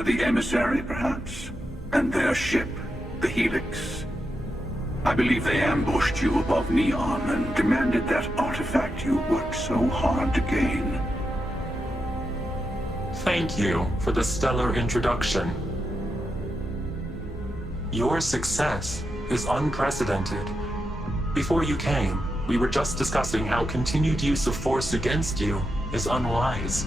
remember the emissary, perhaps? And their ship, the Helix? I believe they ambushed you above Neon and demanded that artifact you worked so hard to gain. Thank you for the stellar introduction. Your success is unprecedented. Before you came, we were just discussing how continued use of force against you is unwise.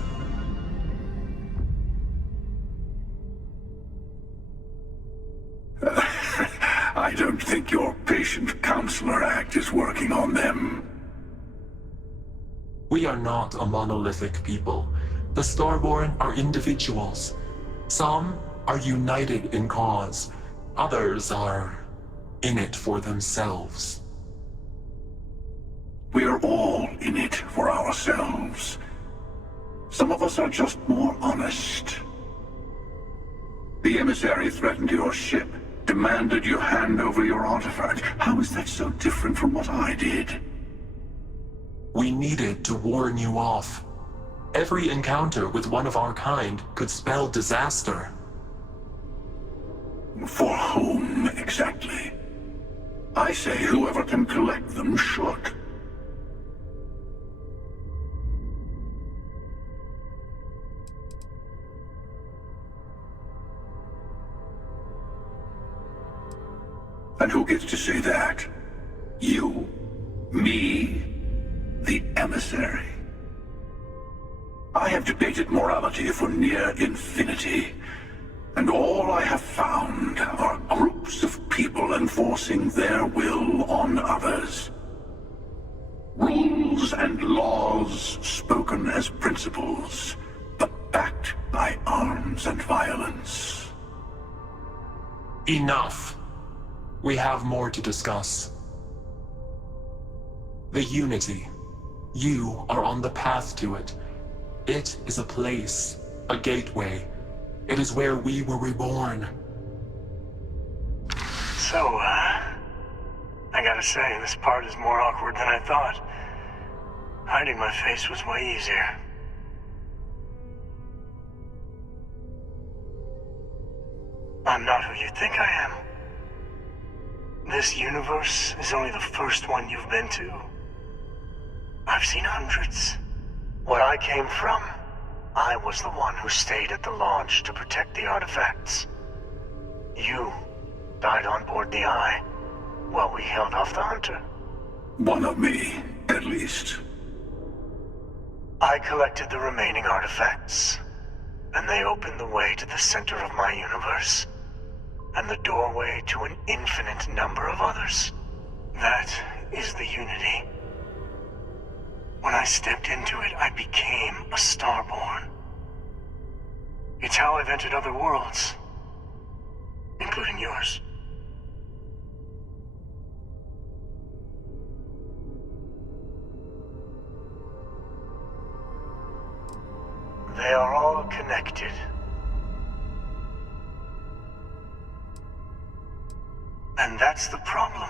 I don't think your patient counselor act is working on them. We are not a monolithic people. The Starborn are individuals. Some are united in cause. Others are in it for themselves. We're all in it for ourselves. Some of us are just more honest. The emissary threatened your ship, demanded you hand over your artifact. How is that so different from what I did? We needed to warn you off. Every encounter with one of our kind could spell disaster. For whom, exactly? I say whoever can collect them should. And who gets to say that? You? Me? The emissary? I have debated morality for near infinity, and all I have found are groups of people enforcing their will on others. Rules and laws spoken as principles, but backed by arms and violence. Enough. We have more to discuss. The Unity. You are on the path to it. It is a place, a gateway. It is where we were reborn. So, I gotta say, this part is more awkward than I thought. Hiding my face was way easier. I'm not who you think I am. This universe is only the first one you've been to. I've seen hundreds. Where I came from, I was the one who stayed at the launch to protect the artifacts. You died on board the Eye, while we held off the Hunter. One of me, at least. I collected the remaining artifacts, and they opened the way to the center of my universe, and the doorway to an infinite number of others. That is the Unity. When I stepped into it, I became a Starborn. It's how I've entered other worlds, including yours. They are all connected. And that's the problem.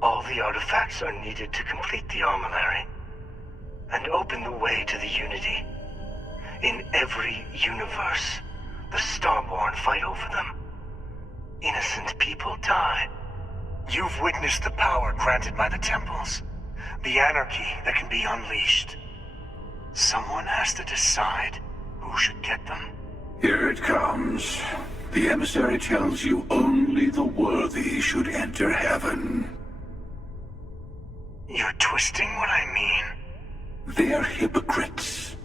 All the artifacts are needed to complete the armillary and open the way to the Unity. In every universe, the Starborn fight over them. Innocent people die. You've witnessed the power granted by the temples, the anarchy that can be unleashed. Someone has to decide who should get them. Here it comes. The emissary tells you only the worthy should enter heaven. You're twisting what I mean. They're hypocrites.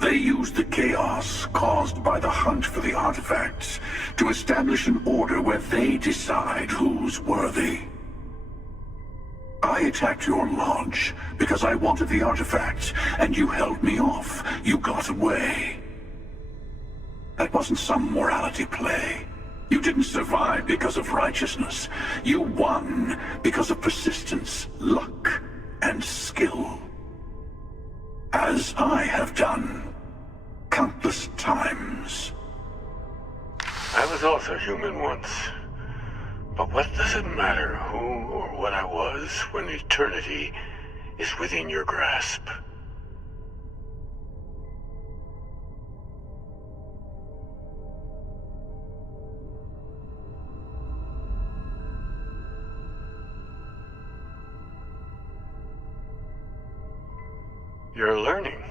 They use the chaos caused by the hunt for the artifacts to establish an order where they decide who's worthy. I attacked your launch because I wanted the artifacts, and you held me off. You got away. That wasn't some morality play. You didn't survive because of righteousness. You won because of persistence, luck, and skill. As I have done countless times. I was also human once. But what does it matter who or what I was when eternity is within your grasp? You're learning.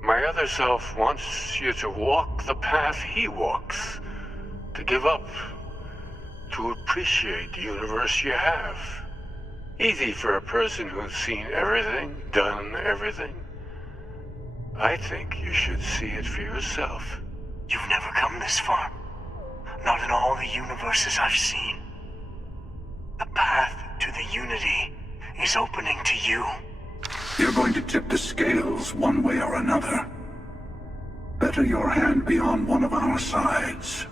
My other self wants you to walk the path he walks, to give up, to appreciate the universe you have. Easy for a person who's seen everything, done everything. I think you should see it for yourself. You've never come this far. Not in all the universes I've seen. The path to the unity is opening to you. You're going to tip the scales one way or another. Better your hand be on one of our sides.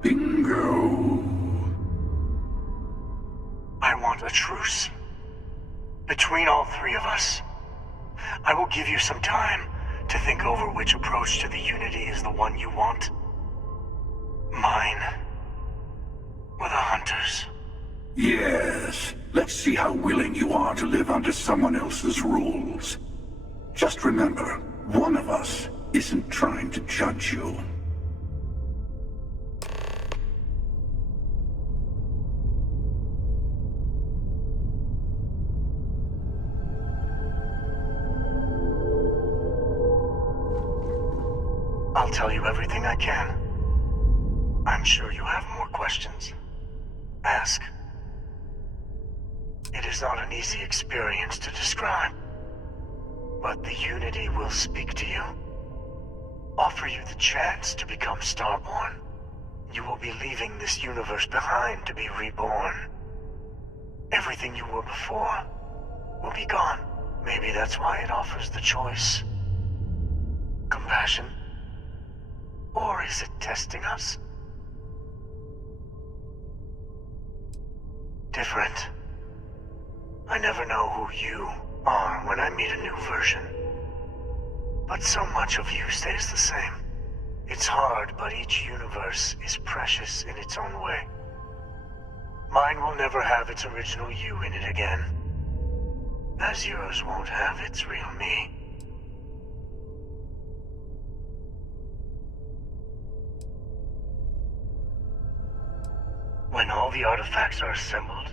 Bingo. I want a truce. Between all three of us. I will give you some time to think over which approach to the unity is the one you want. Mine. Or the Hunters. Yes. Let's see how willing you are to live under someone else's rules. Just remember, one of us isn't trying to judge you. I'll tell you everything I can. I'm sure you have more questions. Ask. It is not an easy experience to describe, but the unity will speak to you. Offer you the chance to become Starborn. You will be leaving this universe behind to be reborn. Everything you were before will be gone. Maybe that's why it offers the choice. Compassion? Or is it testing us? Different. I never know who you are when I meet a new version. But so much of you stays the same. It's hard, but each universe is precious in its own way. Mine will never have its original you in it again. As yours won't have its real me. When all the artifacts are assembled,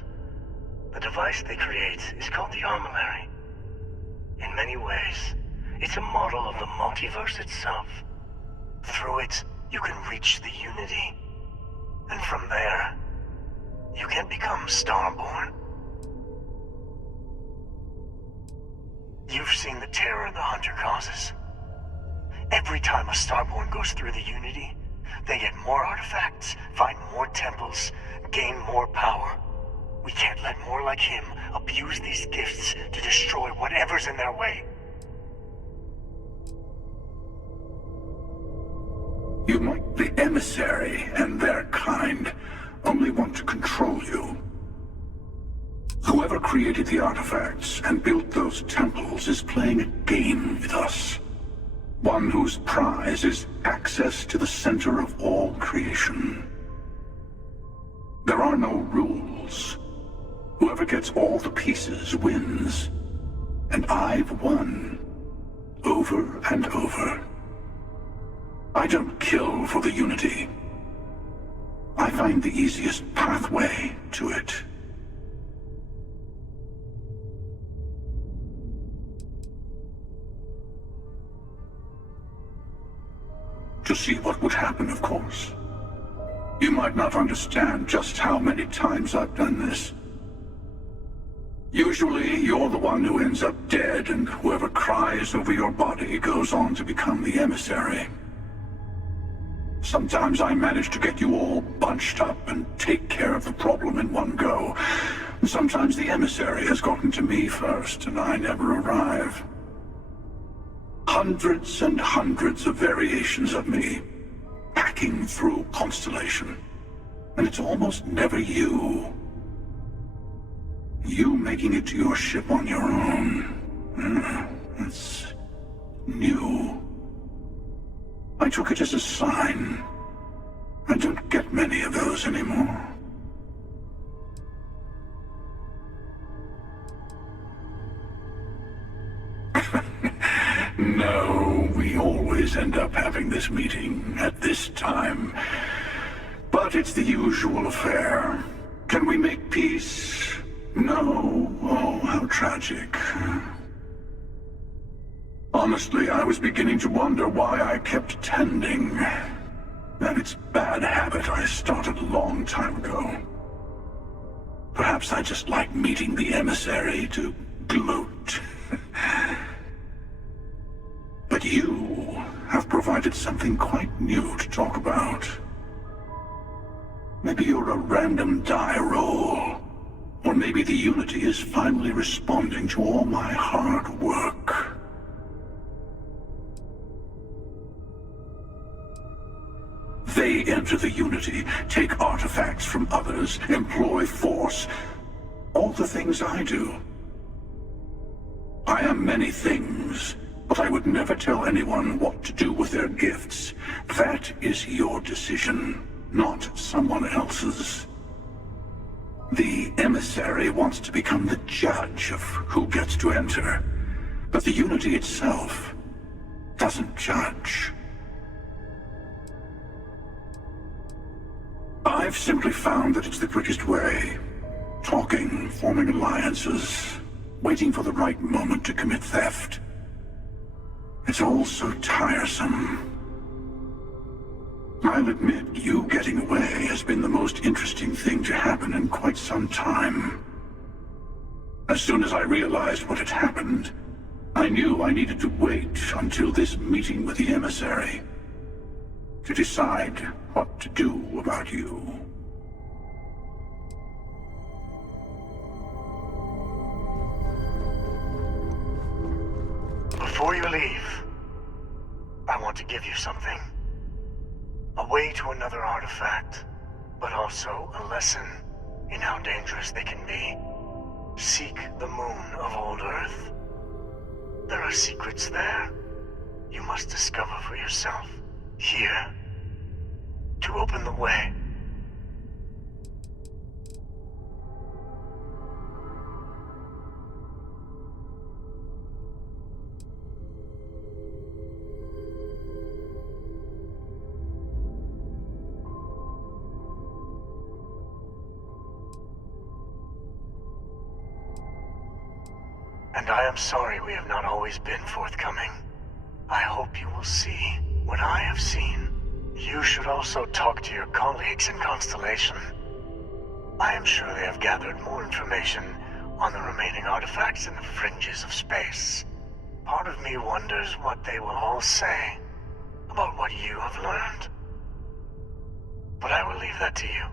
the device they create is called the Armillary. In many ways, it's a model of the multiverse itself. Through it, you can reach the unity. And from there, you can become Starborn. You've seen the terror the Hunter causes. Every time a Starborn goes through the unity, they get more artifacts, find more temples, gain more power. We can't let more like him abuse these gifts to destroy whatever's in their way. You might be emissary, and their kind only want to control you. Whoever created the artifacts and built those temples is playing a game with us. One whose prize is access to the center of all creation. There are no rules. Whoever gets all the pieces wins. And I've won. Over and over. I don't kill for the unity. I find the easiest pathway to it. To see what would happen, of course. You might not understand just how many times I've done this. Usually, you're the one who ends up dead, and whoever cries over your body goes on to become the emissary. Sometimes I manage to get you all bunched up and take care of the problem in one go. Sometimes the emissary has gotten to me first, and I never arrive. Hundreds and hundreds of variations of me, hacking through Constellation. And it's almost never you. You making it to your ship on your own. That's new. I took it as a sign. I don't get many of those anymore. No, we always end up having this meeting at this time. But it's the usual affair. Can we make peace? No. Oh, how tragic. Honestly, I was beginning to wonder why I kept attending. That it's bad habit I started a long time ago. Perhaps I just like meeting the emissary to gloat. But you have provided something quite new to talk about. Maybe you're a random die roll. Or maybe the Unity is finally responding to all my hard work. They enter the Unity, take artifacts from others, employ force. All the things I do. I am many things, but I would never tell anyone what to do with their gifts. That is your decision, not someone else's. The emissary wants to become the judge of who gets to enter, but the Unity itself doesn't judge. I've simply found that it's the quickest way. Talking, forming alliances, waiting for the right moment to commit theft. It's all so tiresome. I'll admit, you getting away has been the most interesting thing to happen in quite some time. As soon as I realized what had happened, I knew I needed to wait until this meeting with the emissary to decide what to do about you. Before you leave, I want to give you something. A way to another artifact, but also a lesson in how dangerous they can be. Seek the moon of old Earth. There are secrets there you must discover for yourself. Here, to open the way. And I am sorry we have not always been forthcoming. I hope you will see what I have seen. You should also talk to your colleagues in Constellation. I am sure they have gathered more information on the remaining artifacts in the fringes of space. Part of me wonders what they will all say about what you have learned. But I will leave that to you.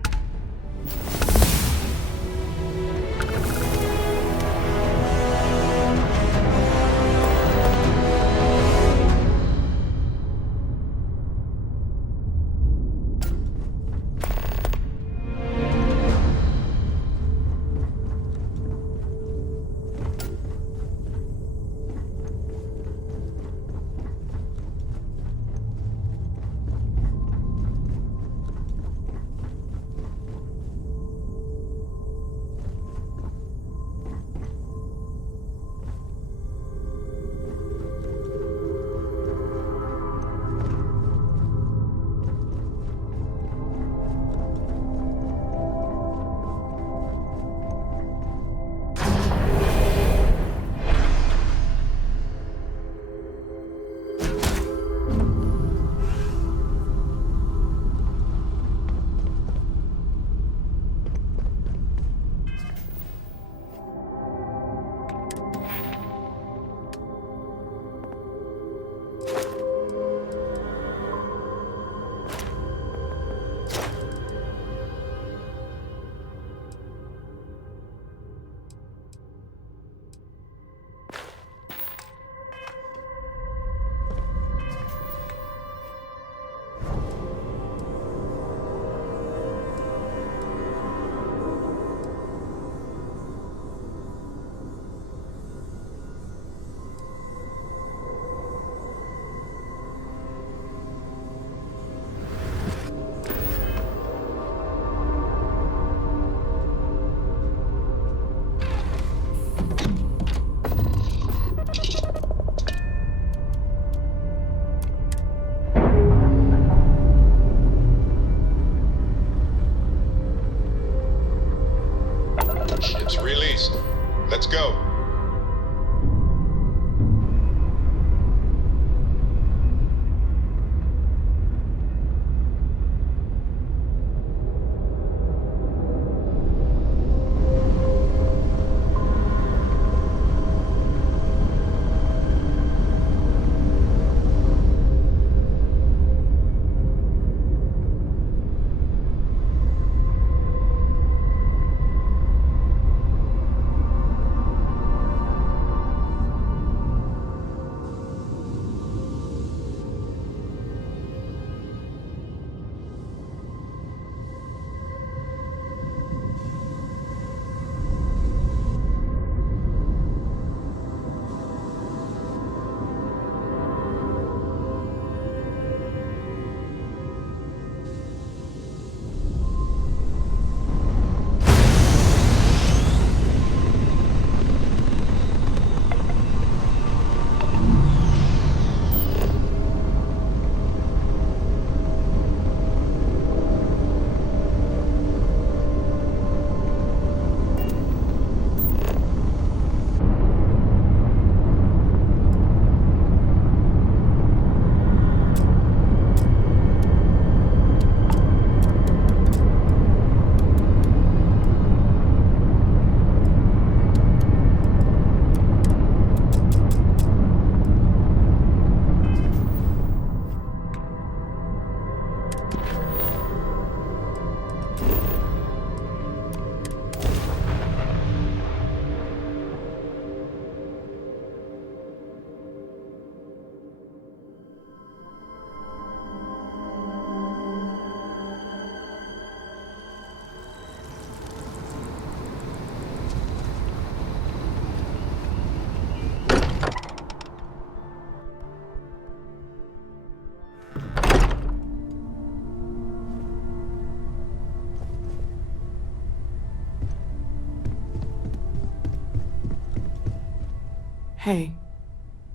Hey,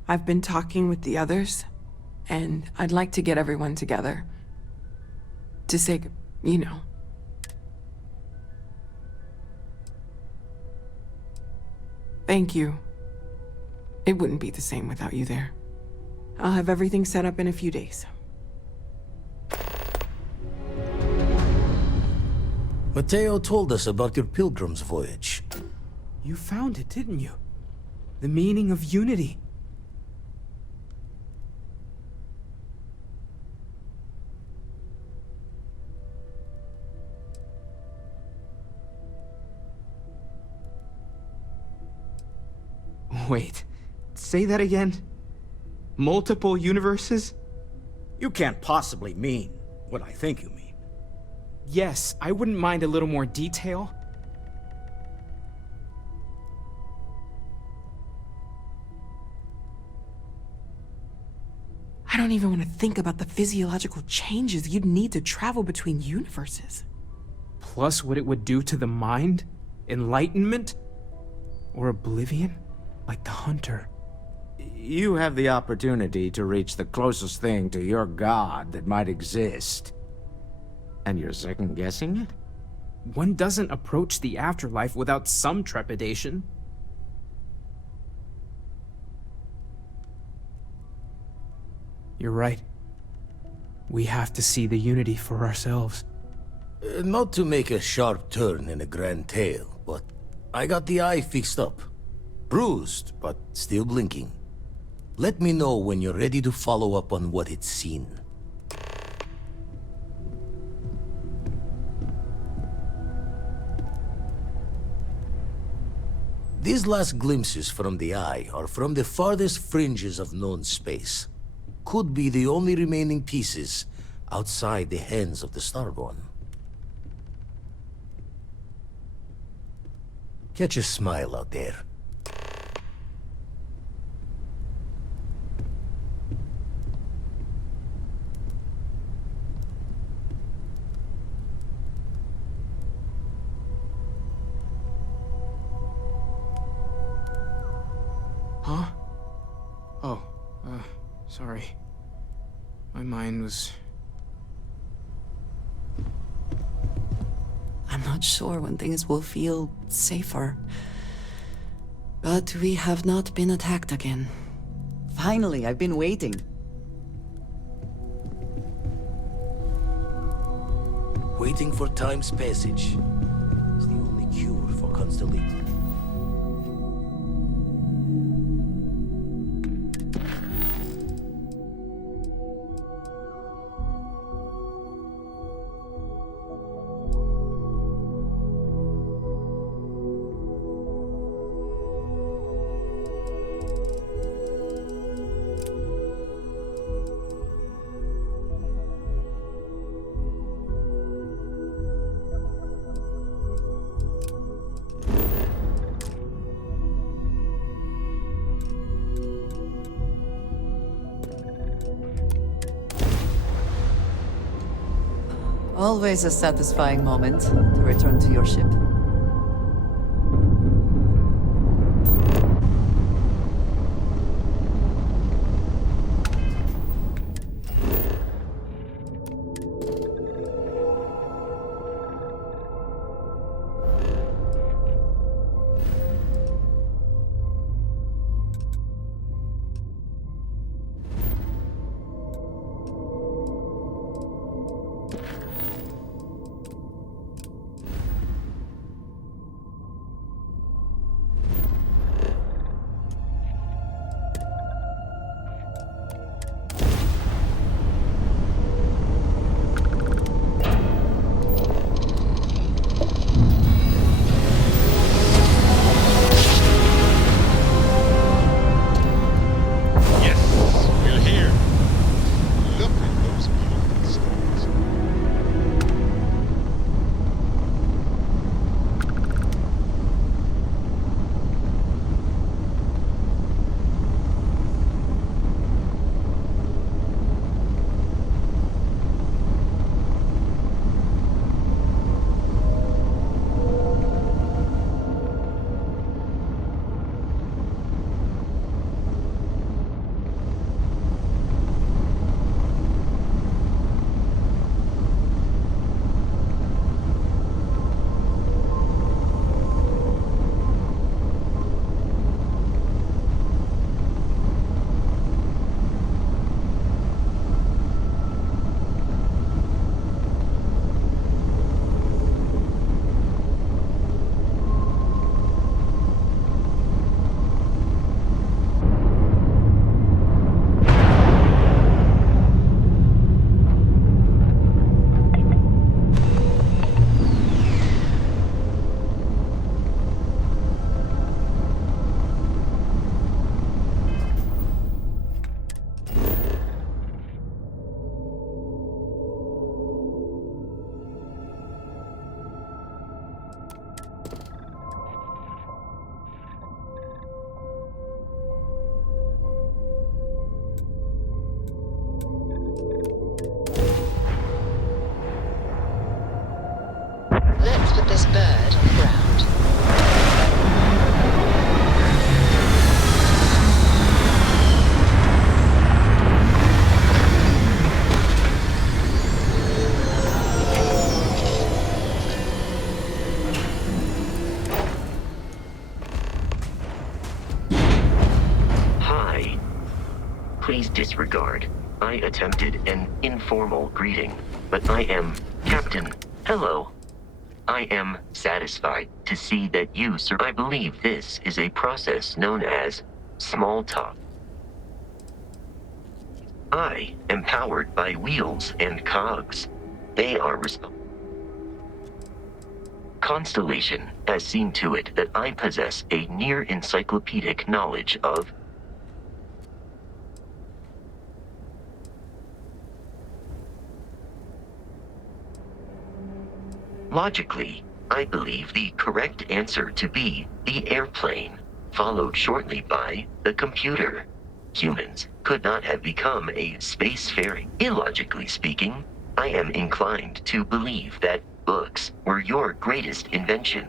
I've been talking with the others, and I'd like to get everyone together. To say, you know. Thank you. It wouldn't be the same without you there. I'll have everything set up in a few days. Matteo told us about your pilgrim's voyage. You found it, didn't you? The meaning of unity. Wait, say that again? Multiple universes? You can't possibly mean what I think you mean. Yes, I wouldn't mind a little more detail. I don't even want to think about the physiological changes you'd need to travel between universes. Plus what it would do to the mind? Enlightenment? Or oblivion? Like the hunter. You have the opportunity to reach the closest thing to your god that might exist. And you're second-guessing it? One doesn't approach the afterlife without some trepidation. You're right. We have to see the unity for ourselves. Not to make a sharp turn in a grand tale, but I got the eye fixed up. Bruised, but still blinking. Let me know when you're ready to follow up on what it's seen. These last glimpses from the eye are from the farthest fringes of known space. Could be the only remaining pieces outside the hands of the Starborn. Catch a smile out there. Huh? Oh, sorry. My mind was... I'm not sure when things will feel safer. But we have not been attacked again. Finally, I've been waiting. Waiting for time's passage is the only cure for constellation. Always a satisfying moment to return to your ship. bird on the ground. Hi. Please disregard. I attempted an informal greeting, but I am Captain. Hello. I am satisfied to see that you, sir. I believe this is a process known as small talk. I am powered by wheels and cogs. They are Constellation has seen to it that I possess a near encyclopedic knowledge of Logically, I believe the correct answer to be the airplane, followed shortly by the computer. Humans could not have become a spacefaring. Illogically speaking, I am inclined to believe that books were your greatest invention.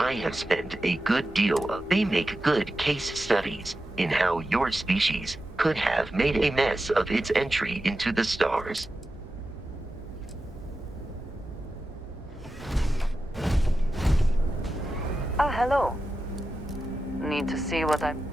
I have spent a good deal of they make good case studies in how your species could have made a mess of its entry into the stars. Ah, hello. Need to see what I'm...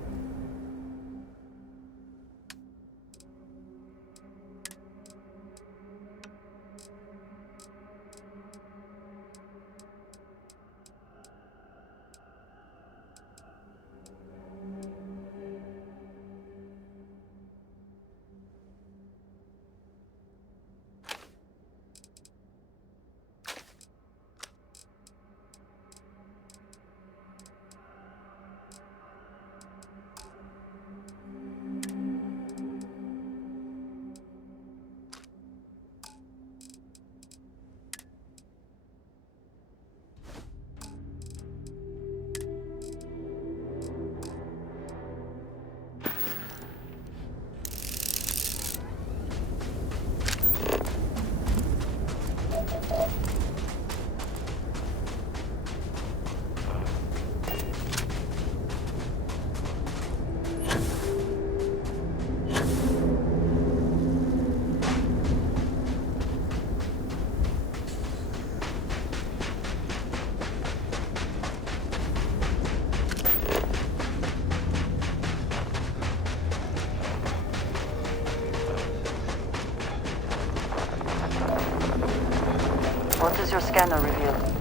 What does your scanner reveal?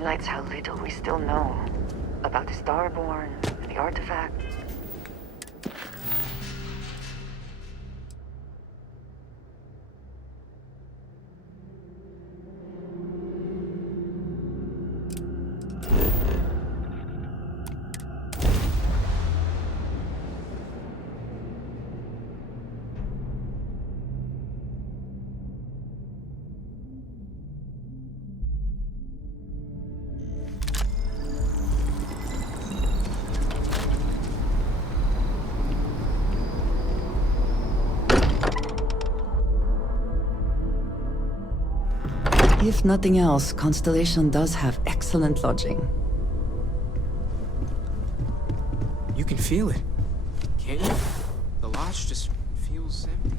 highlights how little we still know about the Starborn, the artifact. If nothing else, Constellation does have excellent lodging. You can feel it, can't you? The lodge just feels empty.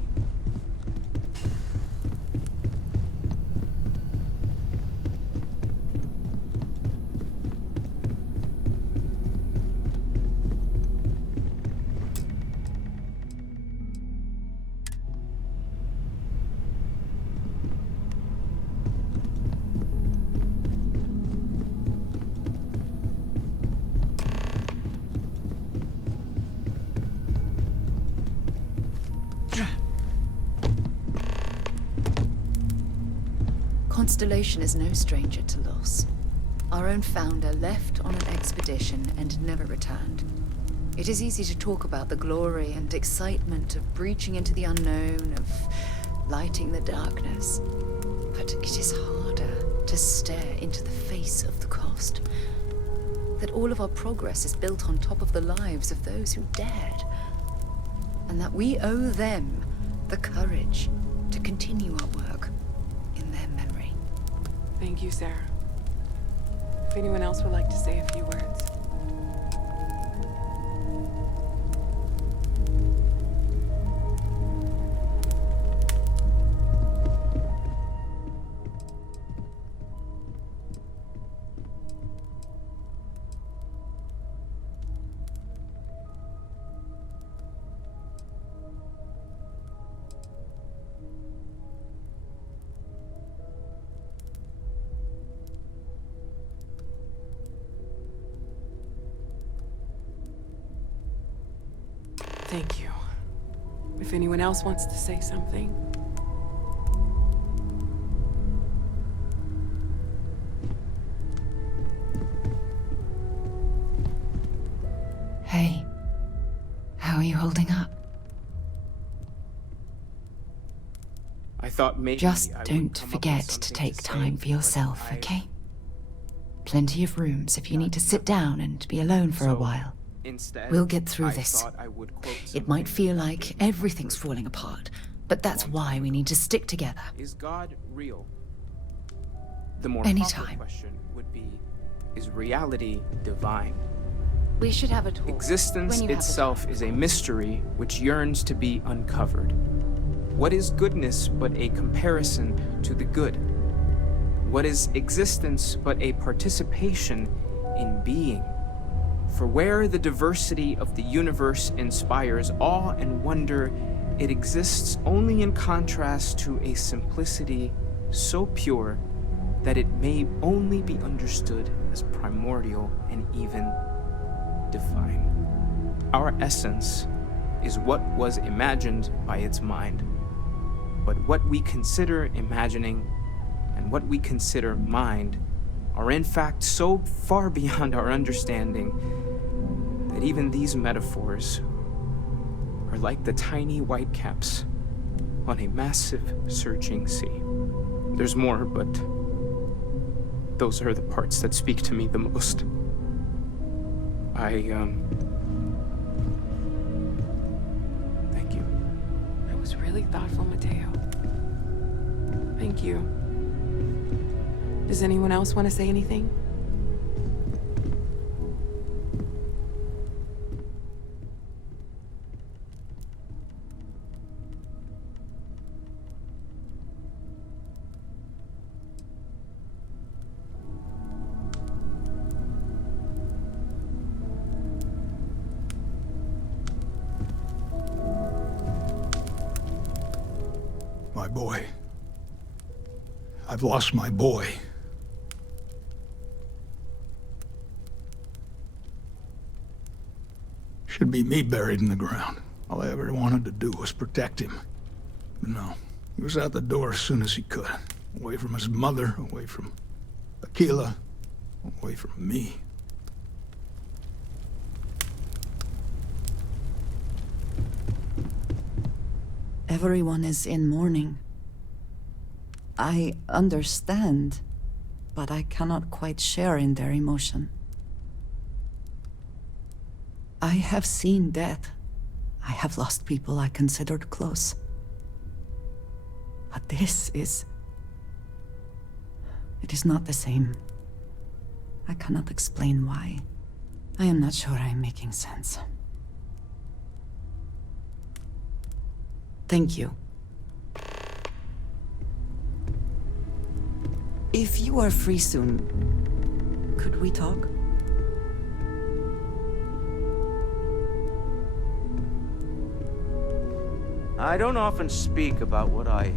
Constellation is no stranger to loss. Our own founder left on an expedition and never returned. It is easy to talk about the glory and excitement of breaching into the unknown, of lighting the darkness. But it is harder to stare into the face of the cost. That all of our progress is built on top of the lives of those who dared. And that we owe them the courage to continue our work in their memory. Thank you, Sarah. If anyone else would like to say a few words. Thank you. If anyone else wants to say something. Hey, how are you holding up? I thought maybe Just I would don't come up with forget to something take say, time for but yourself, I- okay? Plenty of rooms if you need to sit down and be alone for a So, while. Instead, We'll get through I this. thought I would quote It might something feel that like gave me everything's comfort. falling apart, but that's why we need to stick together. Is God real? The more Anytime. proper question would be, is reality divine? We should have a talk. Existence when you have the itself time. is a mystery which yearns to be uncovered. What is goodness but a comparison to the good? What is existence but a participation in being? For where the diversity of the universe inspires awe and wonder, it exists only in contrast to a simplicity so pure that it may only be understood as primordial and even divine. Our essence is what was imagined by its mind. But what we consider imagining and what we consider mind are in fact so far beyond our understanding that even these metaphors are like the tiny white caps on a massive surging sea. There's more, but those are the parts that speak to me the most. Thank you. That was really thoughtful, Mateo. Thank you. Does anyone else want to say anything? My boy. I've lost my boy. Should be me buried in the ground. All I ever wanted to do was protect him. But no, he was out the door as soon as he could. Away from his mother, away from Aquila, away from me. Everyone is in mourning. I understand, but I cannot quite share in their emotion. I have seen death. I have lost people I considered close. But this is... it is not the same. I cannot explain why. I am not sure I am making sense. Thank you. If you are free soon, could we talk? I don't often speak about what I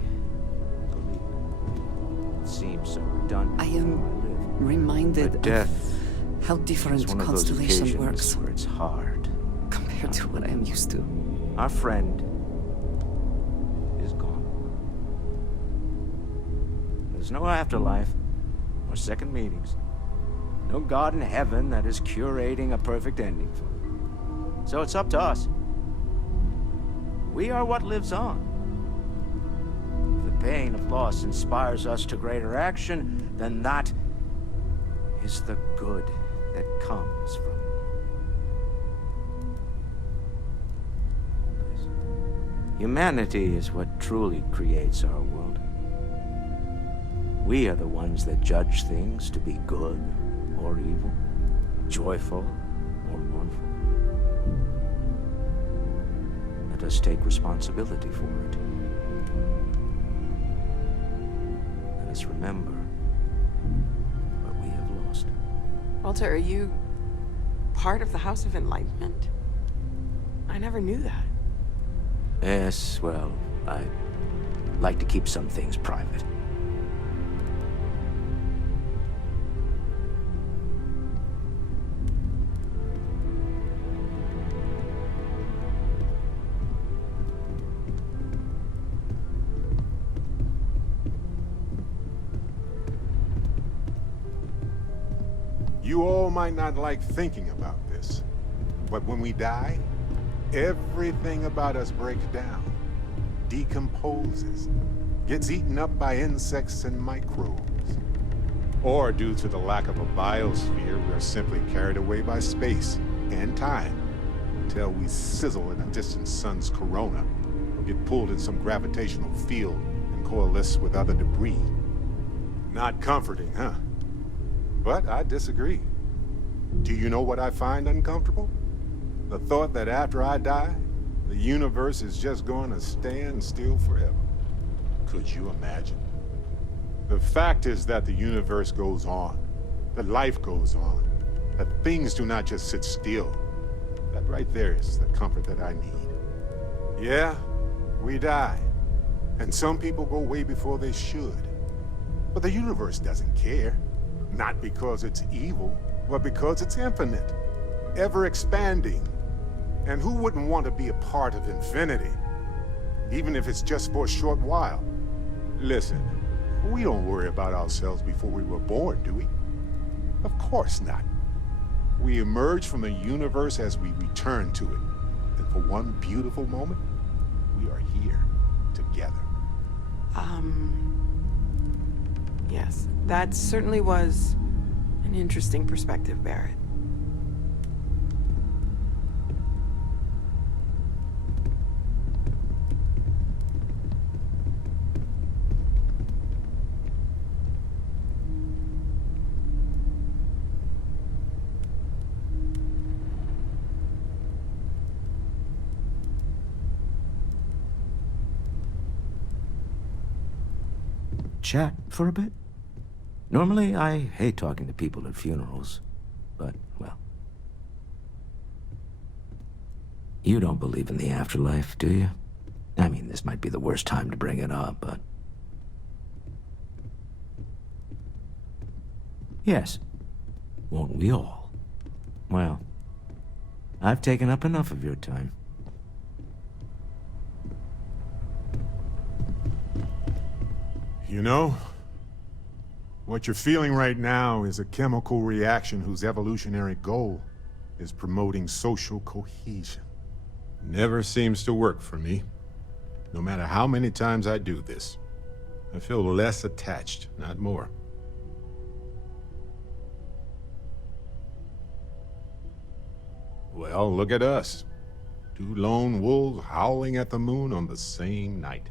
believe. It seems so redundant. I am reminded But death of how different is one of those constellation occasions works where it's hard. compared to what I am used to. Our friend is gone. There's no afterlife, or second meetings. No God in heaven that is curating a perfect ending for them. So it's up to us. We are what lives on. If the pain of loss inspires us to greater action, then that is the good that comes from this. Humanity is what truly creates our world. We are the ones that judge things to be good or evil, joyful or mournful. Let us take responsibility for it. Let us remember what we have lost. Walter, are you part of the House of Enlightenment? I never knew that. Yes, well, I like to keep some things private. You all might not like thinking about this, but when we die, everything about us breaks down, decomposes, gets eaten up by insects and microbes. Or due to the lack of a biosphere, we're simply carried away by space and time until we sizzle in a distant sun's corona or get pulled in some gravitational field and coalesce with other debris. Not comforting, huh? But I disagree. Do you know what I find uncomfortable? The thought that after I die, the universe is just going to stand still forever. Could you imagine? The fact is that the universe goes on, that life goes on, that things do not just sit still. That right there is the comfort that I need. Yeah, we die, and some people go way before they should. But the universe doesn't care. Not because it's evil, but because it's infinite, ever expanding. And who wouldn't want to be a part of infinity? Even if it's just for a short while. Listen, we don't worry about ourselves before we were born, do we? Of course not. We emerge from the universe as we return to it. And for one beautiful moment, we are here together. Yes, that certainly was an interesting perspective, Barrett. Chat for a bit? Normally, I hate talking to people at funerals, but, well... You don't believe in the afterlife, do you? I mean, this might be the worst time to bring it up, but... Yes. Won't we all? Well, I've taken up enough of your time. You know, what you're feeling right now is a chemical reaction whose evolutionary goal is promoting social cohesion. Never seems to work for me. No matter how many times I do this, I feel less attached, not more. Well, look at us. Two lone wolves howling at the moon on the same night.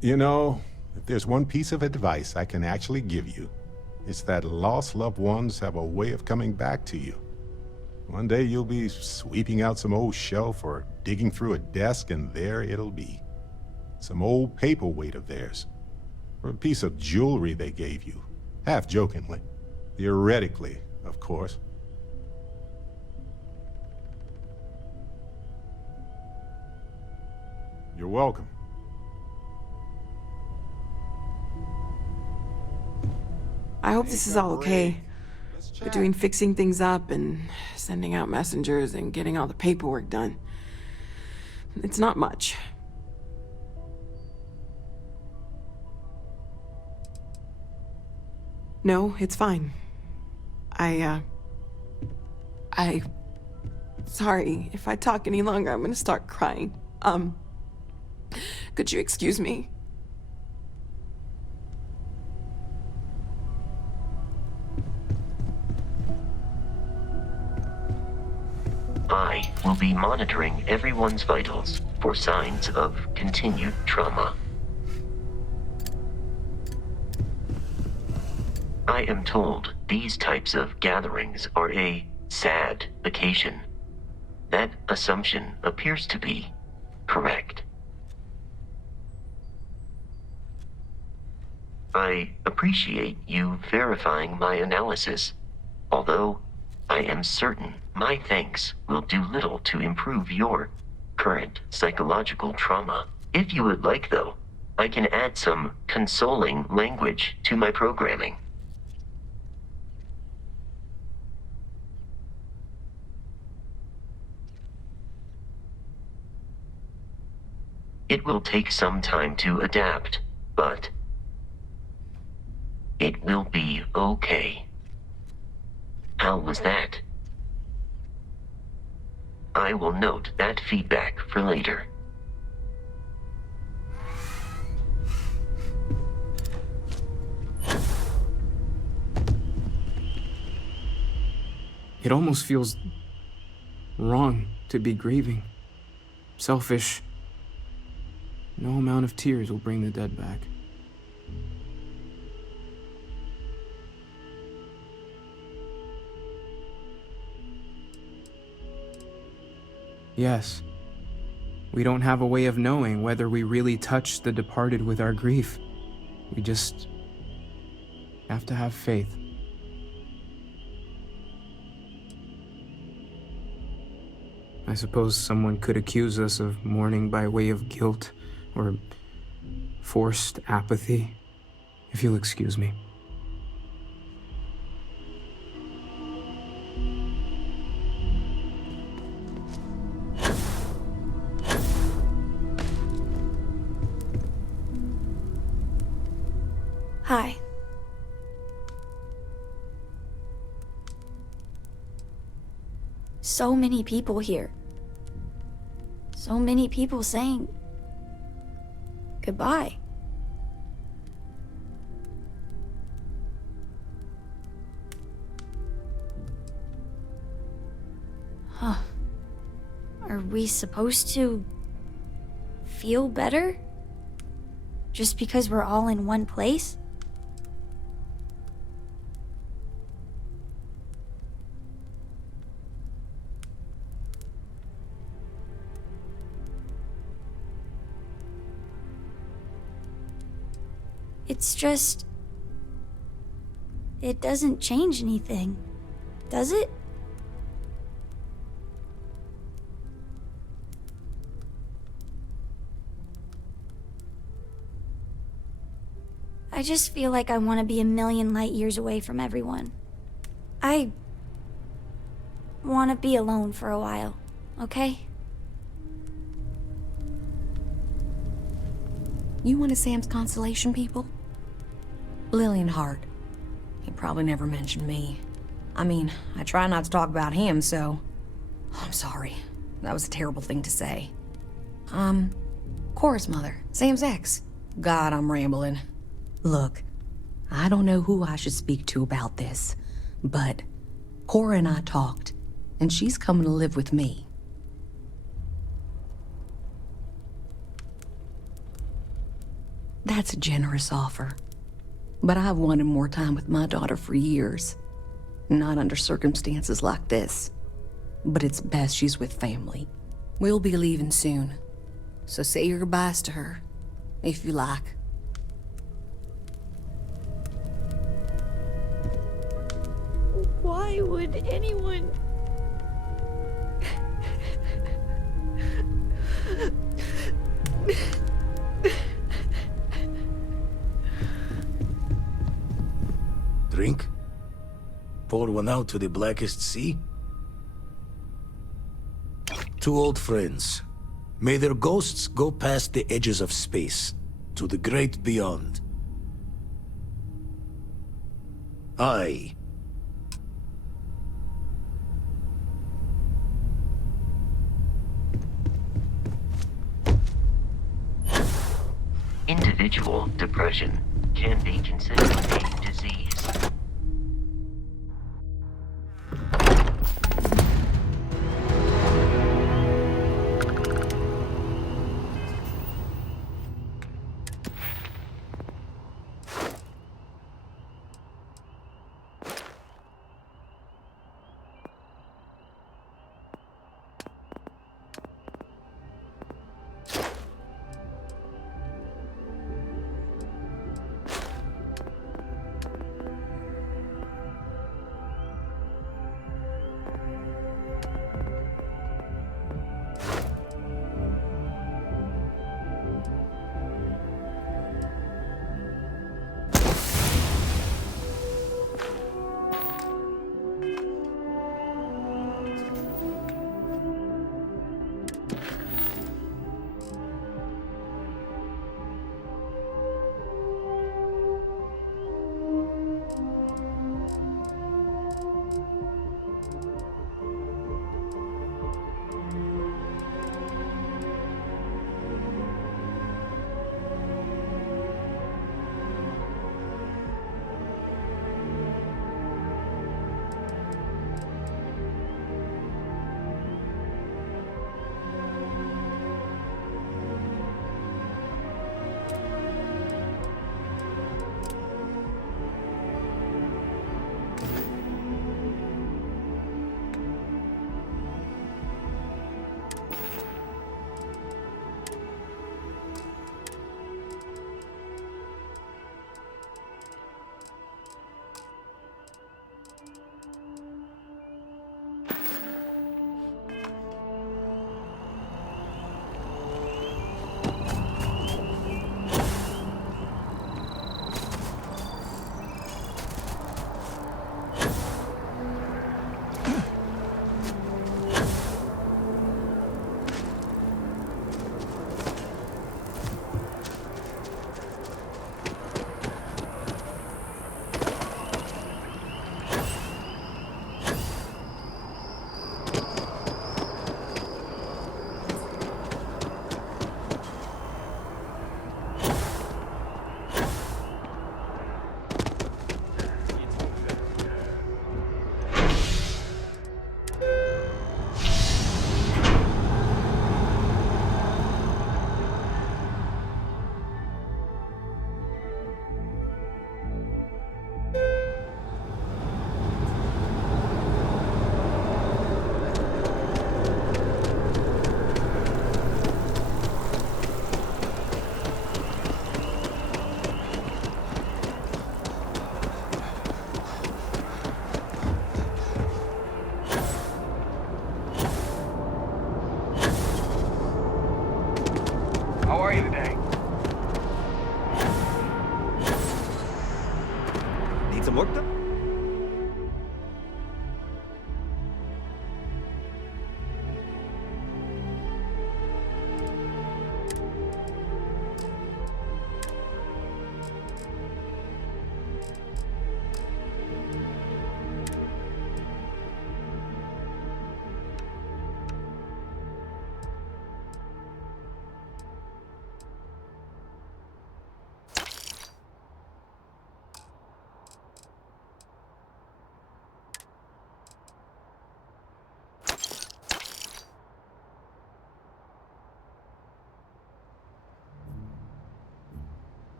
You know, if there's one piece of advice I can actually give you, it's that lost loved ones have a way of coming back to you. One day you'll be sweeping out some old shelf or digging through a desk, and there it'll be. Some old paperweight of theirs. Or a piece of jewelry they gave you. Half-jokingly. Theoretically, of course. You're welcome. I hope this is all okay. Between fixing things up and sending out messengers and getting all the paperwork done. It's not much. No, it's fine. Sorry, if I talk any longer, I'm gonna start crying. Could you excuse me? I will be monitoring everyone's vitals for signs of continued trauma. I am told these types of gatherings are a sad occasion. That assumption appears to be correct. I appreciate you verifying my analysis, although I am certain my thanks will do little to improve your current psychological trauma. If you would like, though, I can add some consoling language to my programming. It will take some time to adapt, but it will be okay. How was that? I will note that feedback for later. It almost feels wrong to be grieving. Selfish. No amount of tears will bring the dead back. Yes. We don't have a way of knowing whether we really touched the departed with our grief. We just have to have faith. I suppose someone could accuse us of mourning by way of guilt or forced apathy, if you'll excuse me. Hi. So many people here. So many people saying goodbye. Huh. Are we supposed to feel better? Just because we're all in one place? It's just... it doesn't change anything, does it? I just feel like I want to be a million light years away from everyone. want to be alone for a while, okay? You one of Sam's constellation people? Lillian Hart. He probably never mentioned me. I mean, I try not to talk about him, so... I'm sorry. That was a terrible thing to say. Cora's mother, Sam's ex. God, I'm rambling. Look, I don't know who I should speak to about this, but Cora and I talked, and she's coming to live with me. That's a generous offer, but I've wanted more time with my daughter for years. Not under circumstances like this, but it's best she's with family. We'll be leaving soon, so say your goodbyes to her, if you like. Why would anyone... Drink? Pour one out to the blackest sea? Two old friends. May their ghosts go past the edges of space, to the great beyond. I... Individual depression can be considered a disease.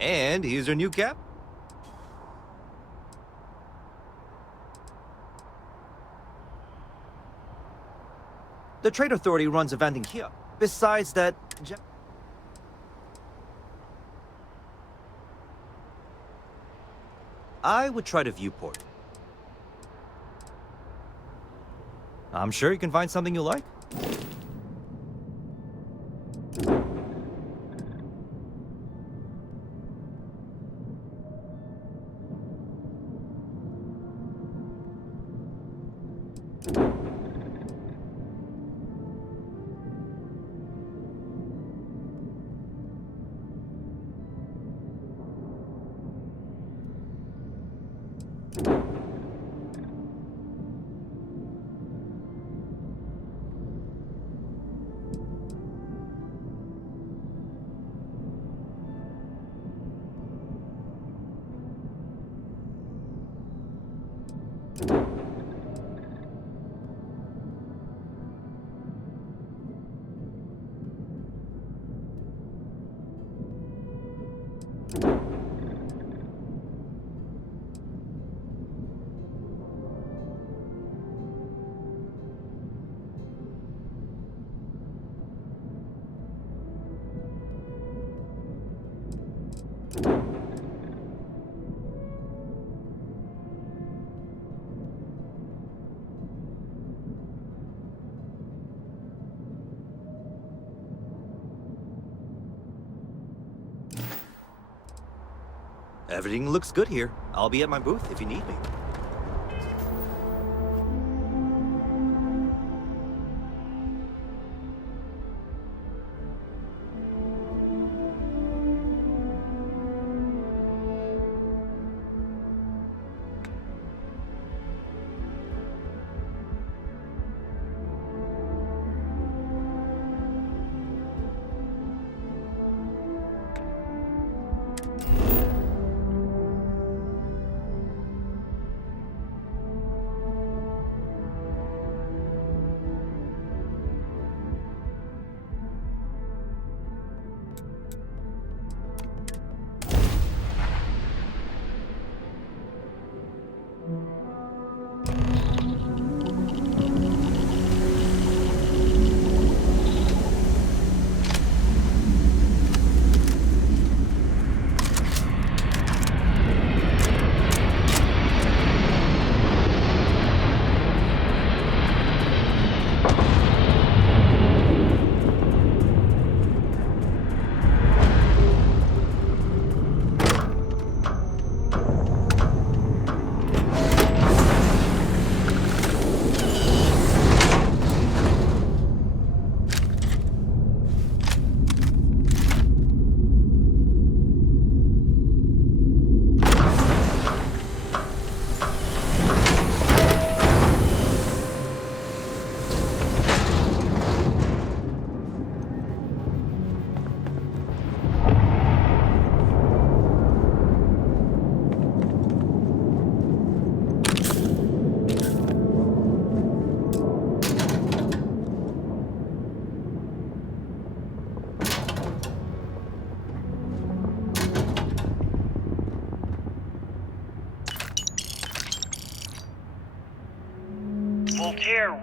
And here's our new cap. The Trade Authority runs a vending here. Besides that... I would try to viewport. I'm sure you can find something you like. Everything looks good here. I'll be at my booth if you need me.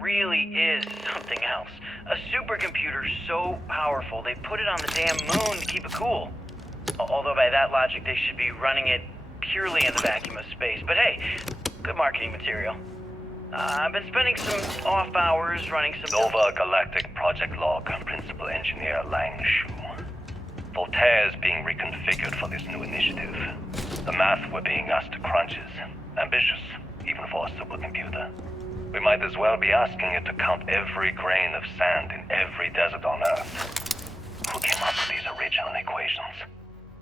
Really is something else. A supercomputer so powerful they put it on the damn moon to keep it cool. Although by that logic they should be running it purely in the vacuum of space. But hey, good marketing material. I've been spending some off hours running some... Nova Galactic Project Log, Principal Engineer Lang Shu. Voltaire is being reconfigured for this new initiative. The math we're being asked to crunch is ambitious, even for a supercomputer. We might as well be asking it to count every grain of sand in every desert on Earth. Who came up with these original equations?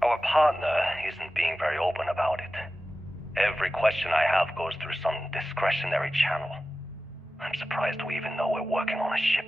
Our partner isn't being very open about it. Every question I have goes through some discretionary channel. I'm surprised we even know we're working on a ship.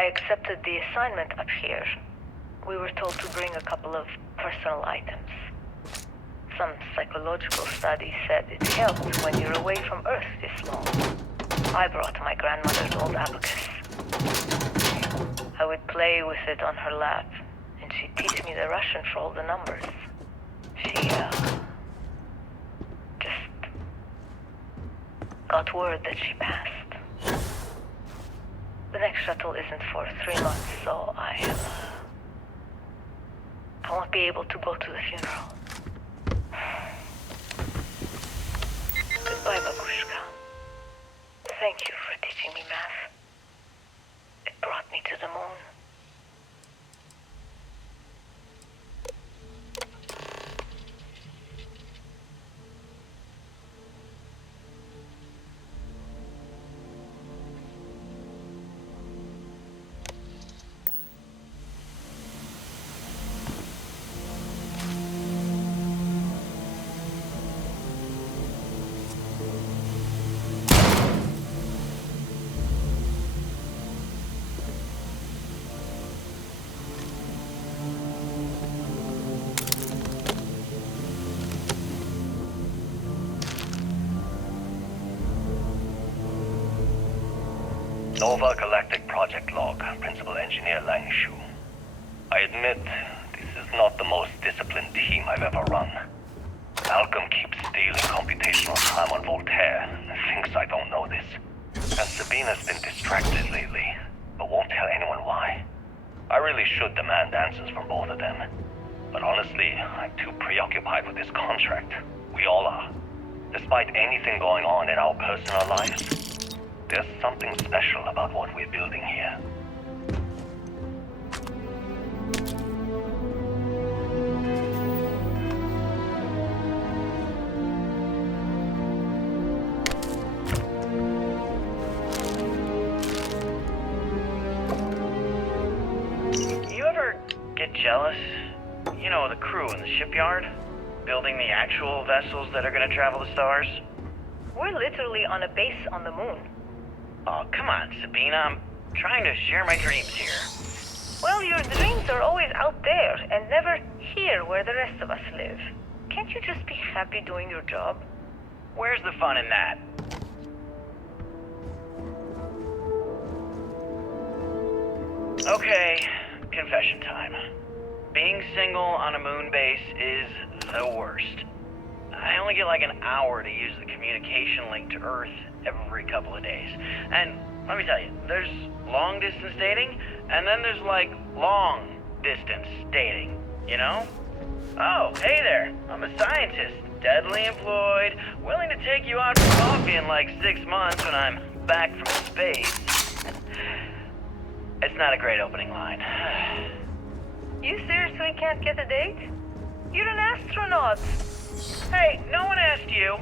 I accepted the assignment up here. We were told to bring a couple of personal items. Some psychological study said it helps when you're away from Earth this long. I brought my grandmother's old abacus. I would play with it on her lap, and she'd teach me the Russian for all the numbers. She, just got word that she passed. The next shuttle isn't for 3 months, so I won't be able to go to the funeral. Goodbye, Babushka. Thank you for teaching me math. It brought me to the moon. Nova Galactic Project Log, Principal Engineer Lang Shu. I admit, this is not the most disciplined team I've ever run. Malcolm keeps stealing computational time on Voltaire and thinks I don't know this. And Sabina's been distracted lately, but won't tell anyone why. I really should demand answers from both of them. But honestly, I'm too preoccupied with this contract. We all are. Despite anything going on in our personal lives, there's something special about what we're building here. You ever get jealous? You know, the crew in the shipyard? Building the actual vessels that are gonna travel the stars? We're literally on a base on the moon. Oh, come on, Sabina. I'm trying to share my dreams here. Well, your dreams are always out there and never here where the rest of us live. Can't you just be happy doing your job? Where's the fun in that? Okay, confession time. Being single on a moon base is the worst. I only get like an hour to use the communication link to Earth every couple of days. And let me tell you, there's long distance dating, and then there's like long distance dating, you know? Oh, hey there, I'm a scientist, deadly employed, willing to take you out for coffee in like 6 months when I'm back from space. It's not a great opening line. You seriously can't get a date? You're an astronaut. Hey, no one asked you.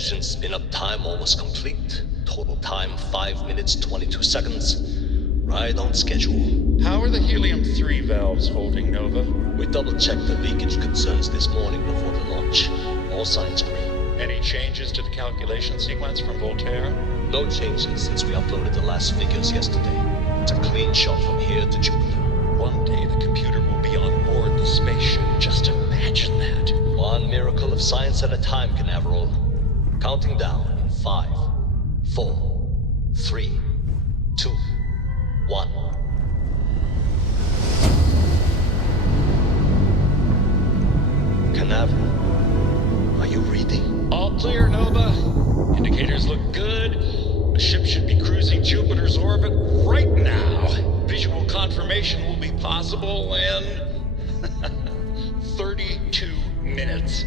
Engine spin-up time almost complete. Total time 5 minutes 22 seconds. Right on schedule. How are the helium-3 valves holding, Nova? We double-checked the leakage concerns this morning before the launch. All signs green. Any changes to the calculation sequence from Voltaire? No changes since we uploaded the last figures yesterday. It's a clean shot from here to Jupiter. One day the computer will be on board the spaceship. Just imagine that. One miracle of science at a time, Canaveral. Counting down in 5, 4, 3, 2, 1. Canaveral, are you reading? All clear, Nova. Indicators look good. The ship should be cruising Jupiter's orbit right now. Visual confirmation will be possible in 32 minutes.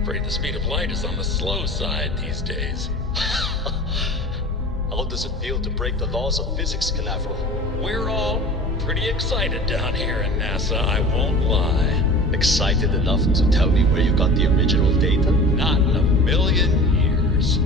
Afraid the speed of light is on the slow side these days. How does it feel to break the laws of physics, Canaveral? We're all pretty excited down here in NASA, I won't lie. Excited enough to tell me where you got the original data? Not in a million years.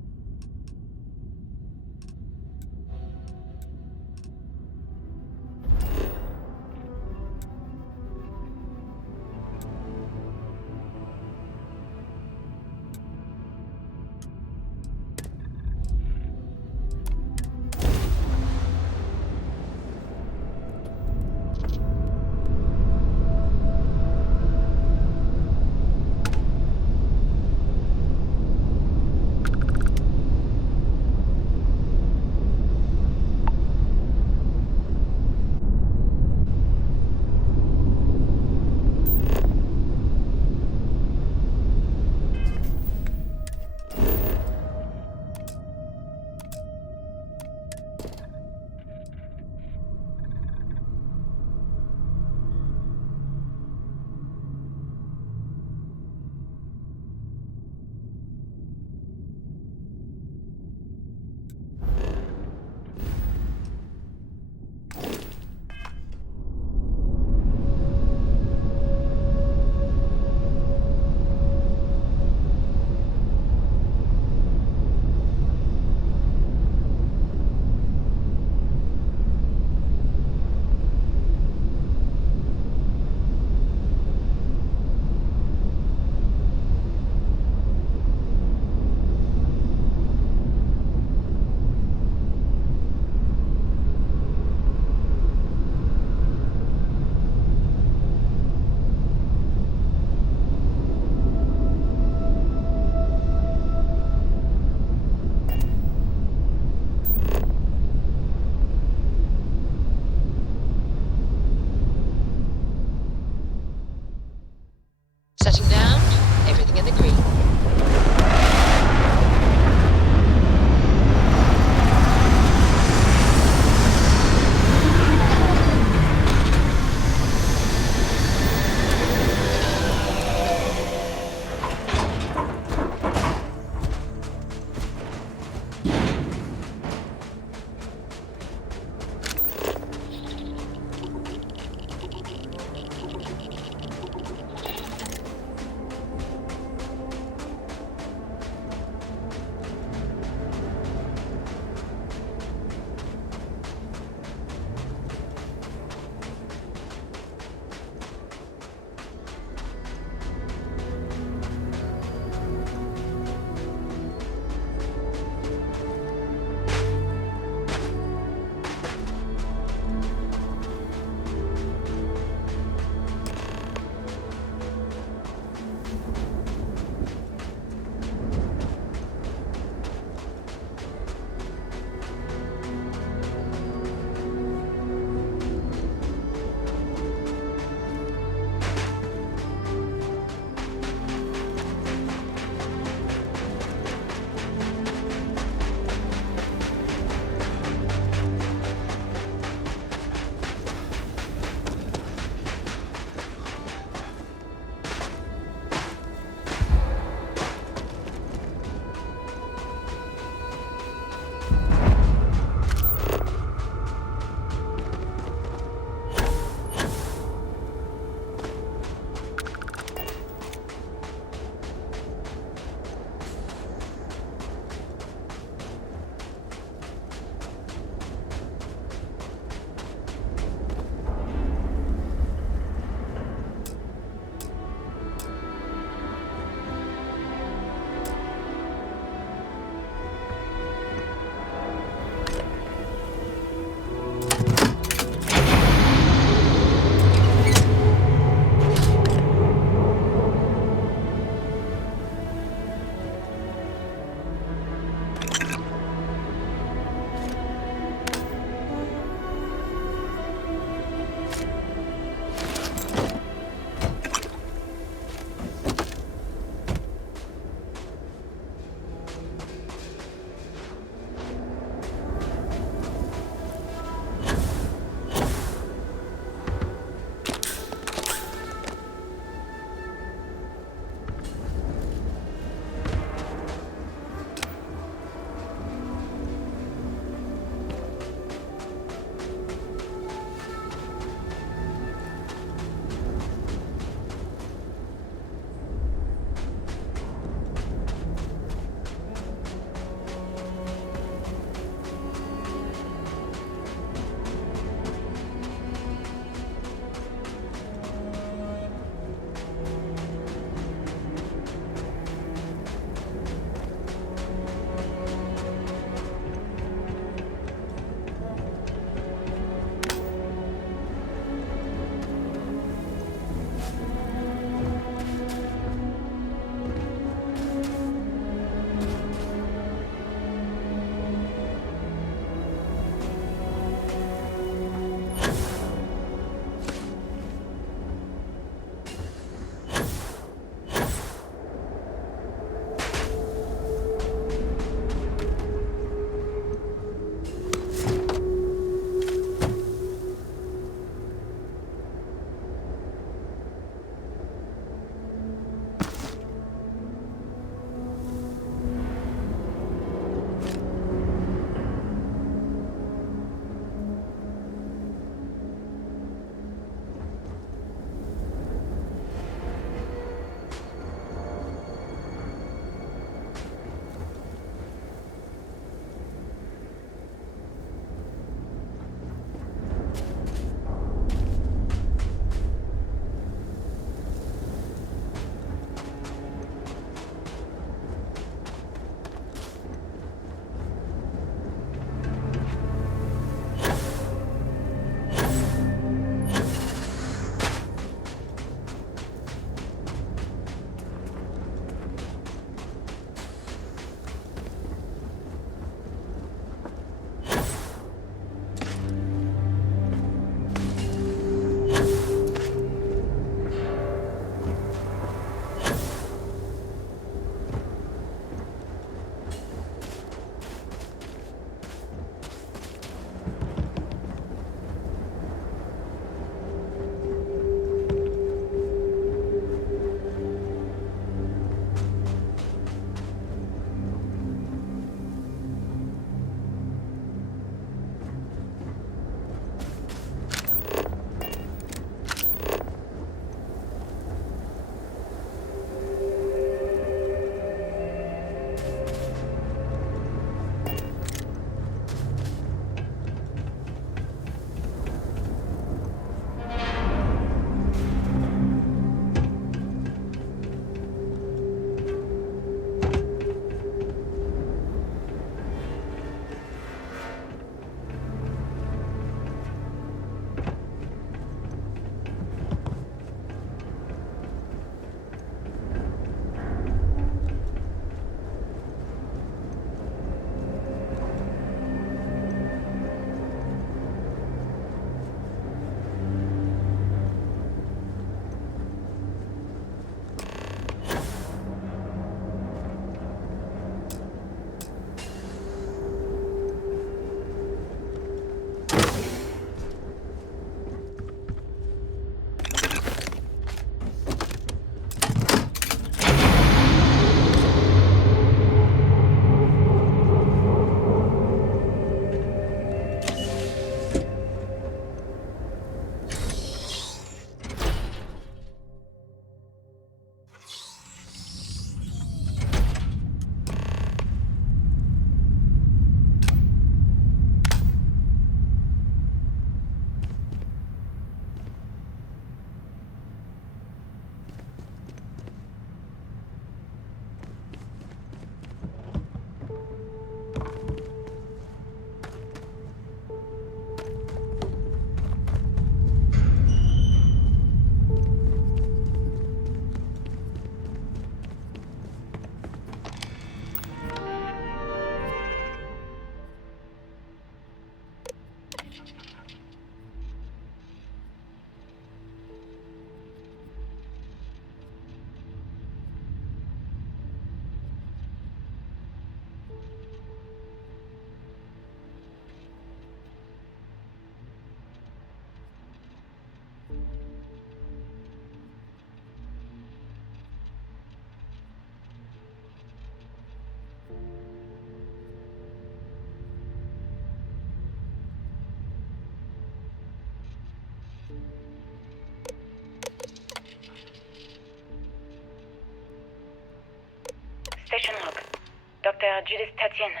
Dr. Judith Tatienne.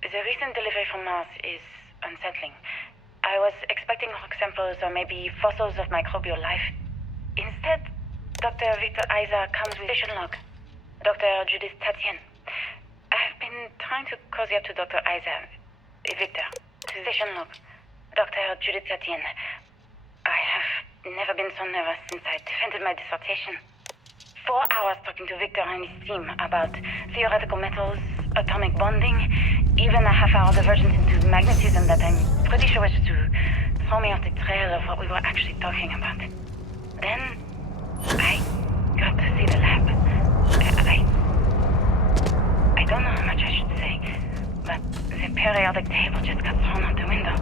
The recent delivery from Mars is unsettling. I was expecting rock samples or maybe fossils of microbial life. Instead, Dr. Victor Isa comes with station log. Dr. Judith Tatienne. I've been trying to cozy up to Dr. Isa. Victor. To station log. Dr. Judith Tatienne. I have never been so nervous since I defended my dissertation. 4 hours talking to Victor and his team about theoretical metals, atomic bonding, even a half-hour divergence into magnetism that I'm pretty sure was to throw me off the trail of what we were actually talking about. Then, I got to see the lab. I don't know how much I should say, but the periodic table just got thrown out the window.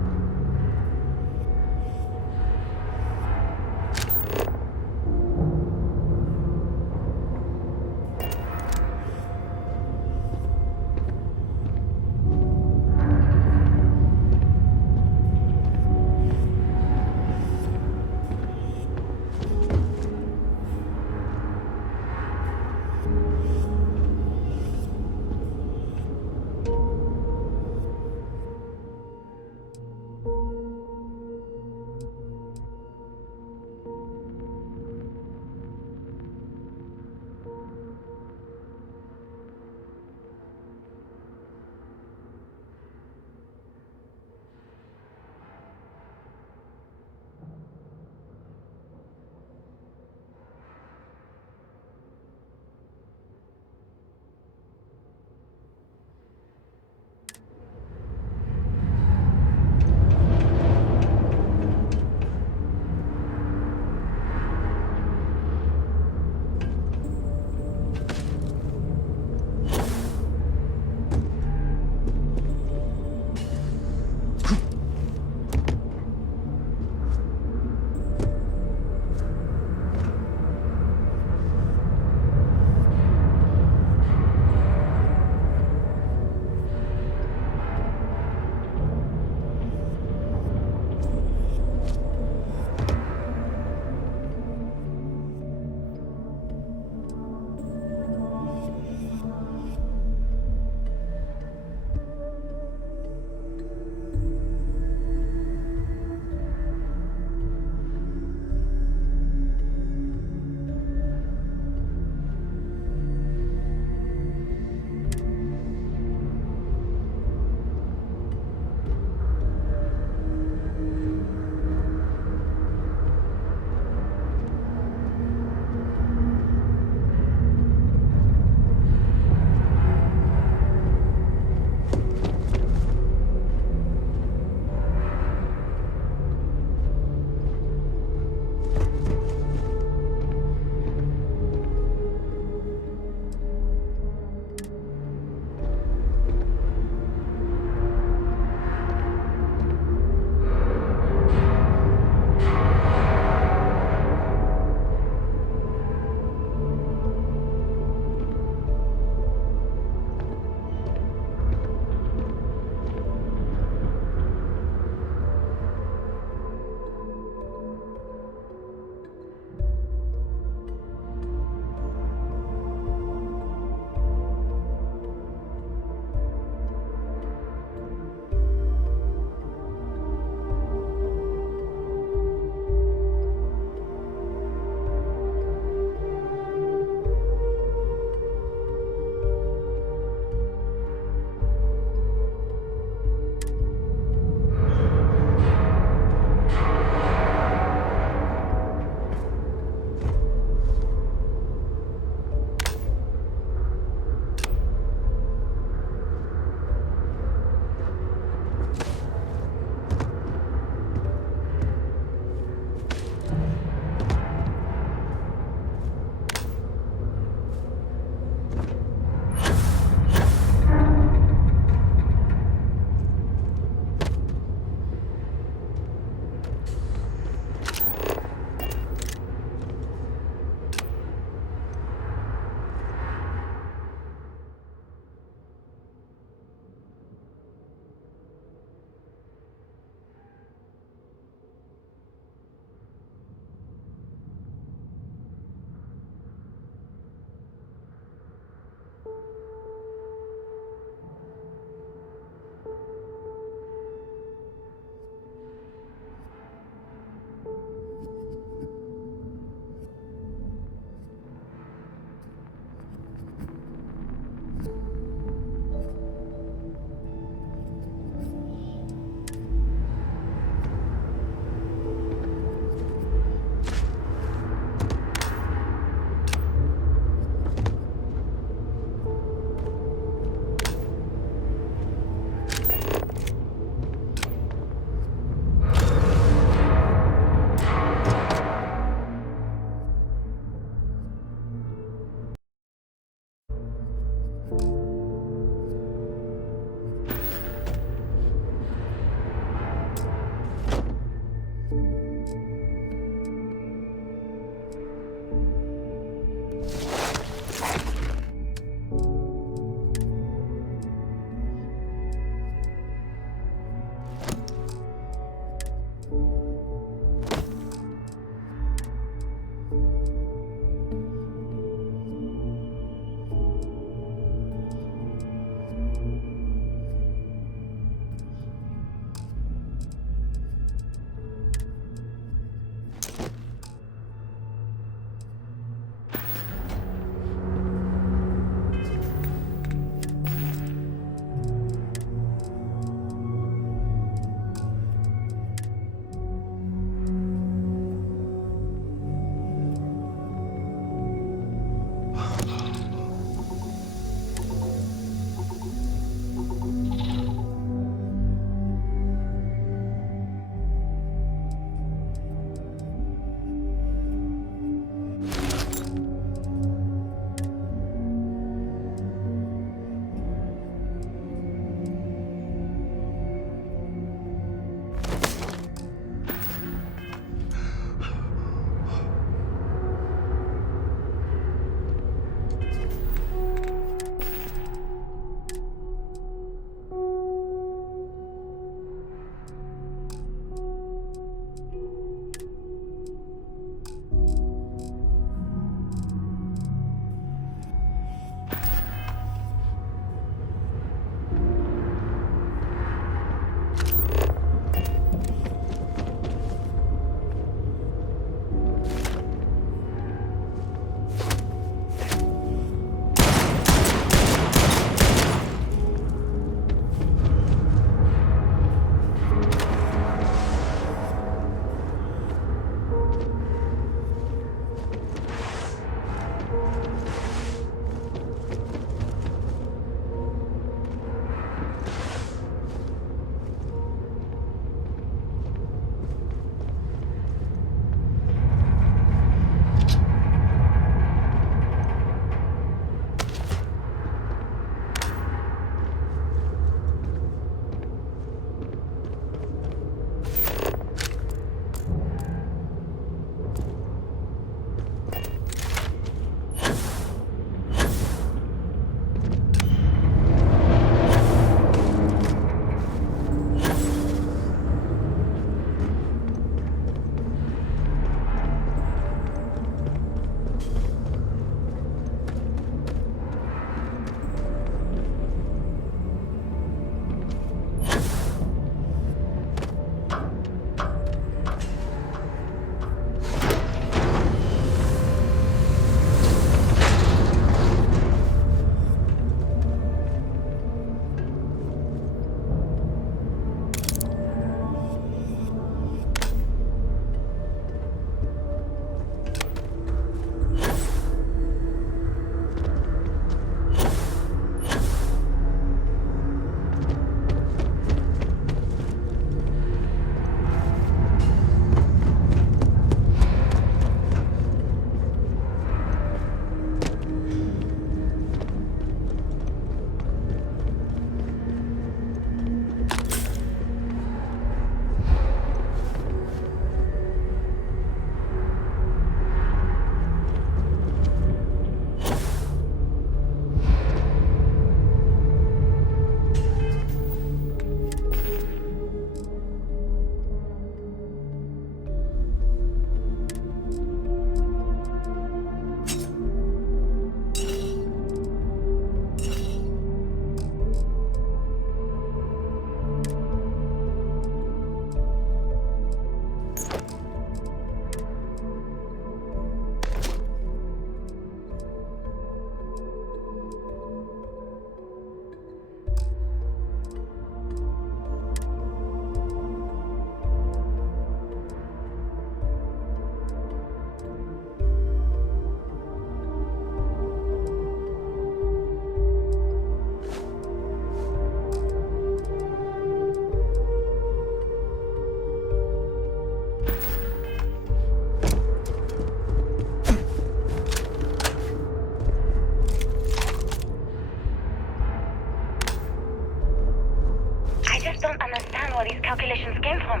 where these calculations came from.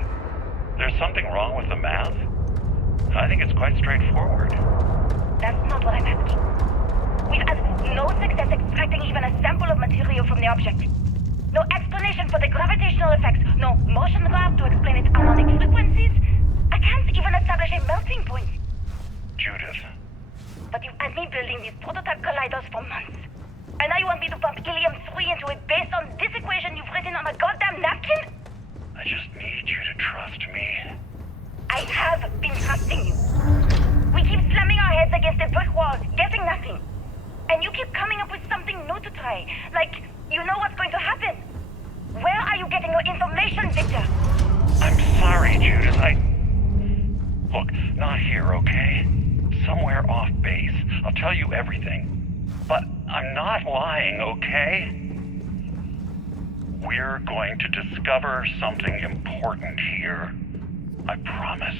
There's something wrong with the math? I think it's quite straightforward. That's not what I'm asking. We've had no success extracting even a sample of material from the object. No explanation for the gravitational effects, no motion graph to explain its harmonic frequencies. I can't even establish a melting point. Judith. But you've had me building these prototype colliders for months. And now you want me to pump helium-3 into it based on this equation you've written on a goddamn napkin? I just need you to trust me. I have been trusting you. We keep slamming our heads against a brick wall, getting nothing. And you keep coming up with something new to try. Like, you know what's going to happen. Where are you getting your information, Victor? I'm sorry, Judith. Look, not here, okay? Somewhere off base. I'll tell you everything. But I'm not lying, okay? We're going to discover something important here. I promise.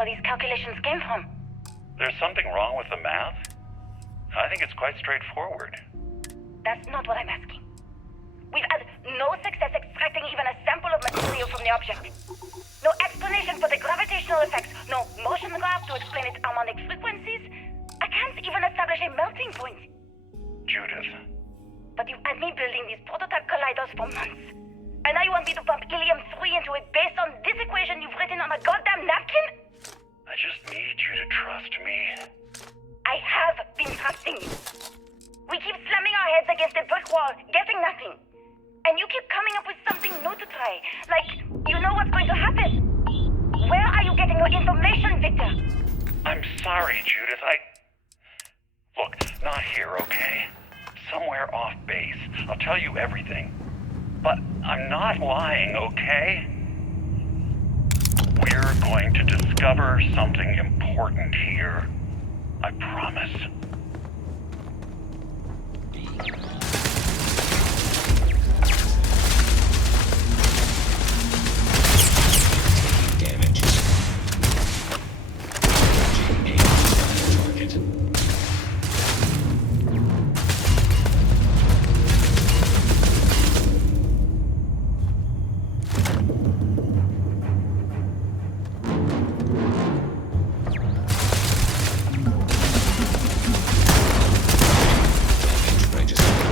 Where these calculations came from. There's something wrong with the math? I think it's quite straightforward. That's not what I'm asking. We've had no success extracting even a sample of material from the object. No explanation for the gravitational effects, no motion graph to explain its harmonic frequencies. I can't even establish a melting point. Judith. But you've had me building these prototype colliders for months. And now you want me to pump helium-3 into it based on this equation you've written on a goddamn napkin? I just need you to trust me. I have been trusting you. We keep slamming our heads against a brick wall, getting nothing. And you keep coming up with something new to try. Like, you know what's going to happen. Where are you getting your information, Victor? I'm sorry, Judith. Look, not here, okay? Somewhere off base. I'll tell you everything. But I'm not lying, okay? We're going to discover something important here. I promise. Damage. Target. Register.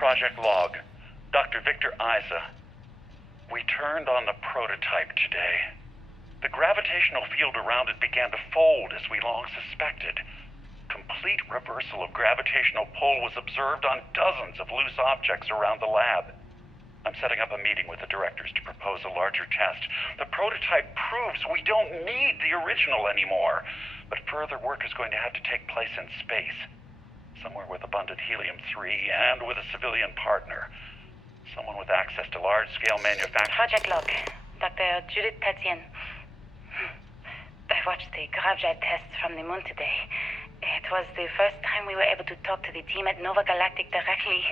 Project log. Dr. Victor Isa. We turned on the prototype today. The gravitational field around it began to fold as we long suspected. Complete reversal of gravitational pull was observed on dozens of loose objects around the lab. I'm setting up a meeting with the directors to propose a larger test. The prototype proves we don't need the original anymore, but further work is going to have to take place in space. Somewhere with abundant helium-3 and with a civilian partner. Someone with access to large-scale manufacturing. Project log. Dr. Judith Tatian. I watched the gravjet tests from the moon today. It was the first time we were able to talk to the team at Nova Galactic directly.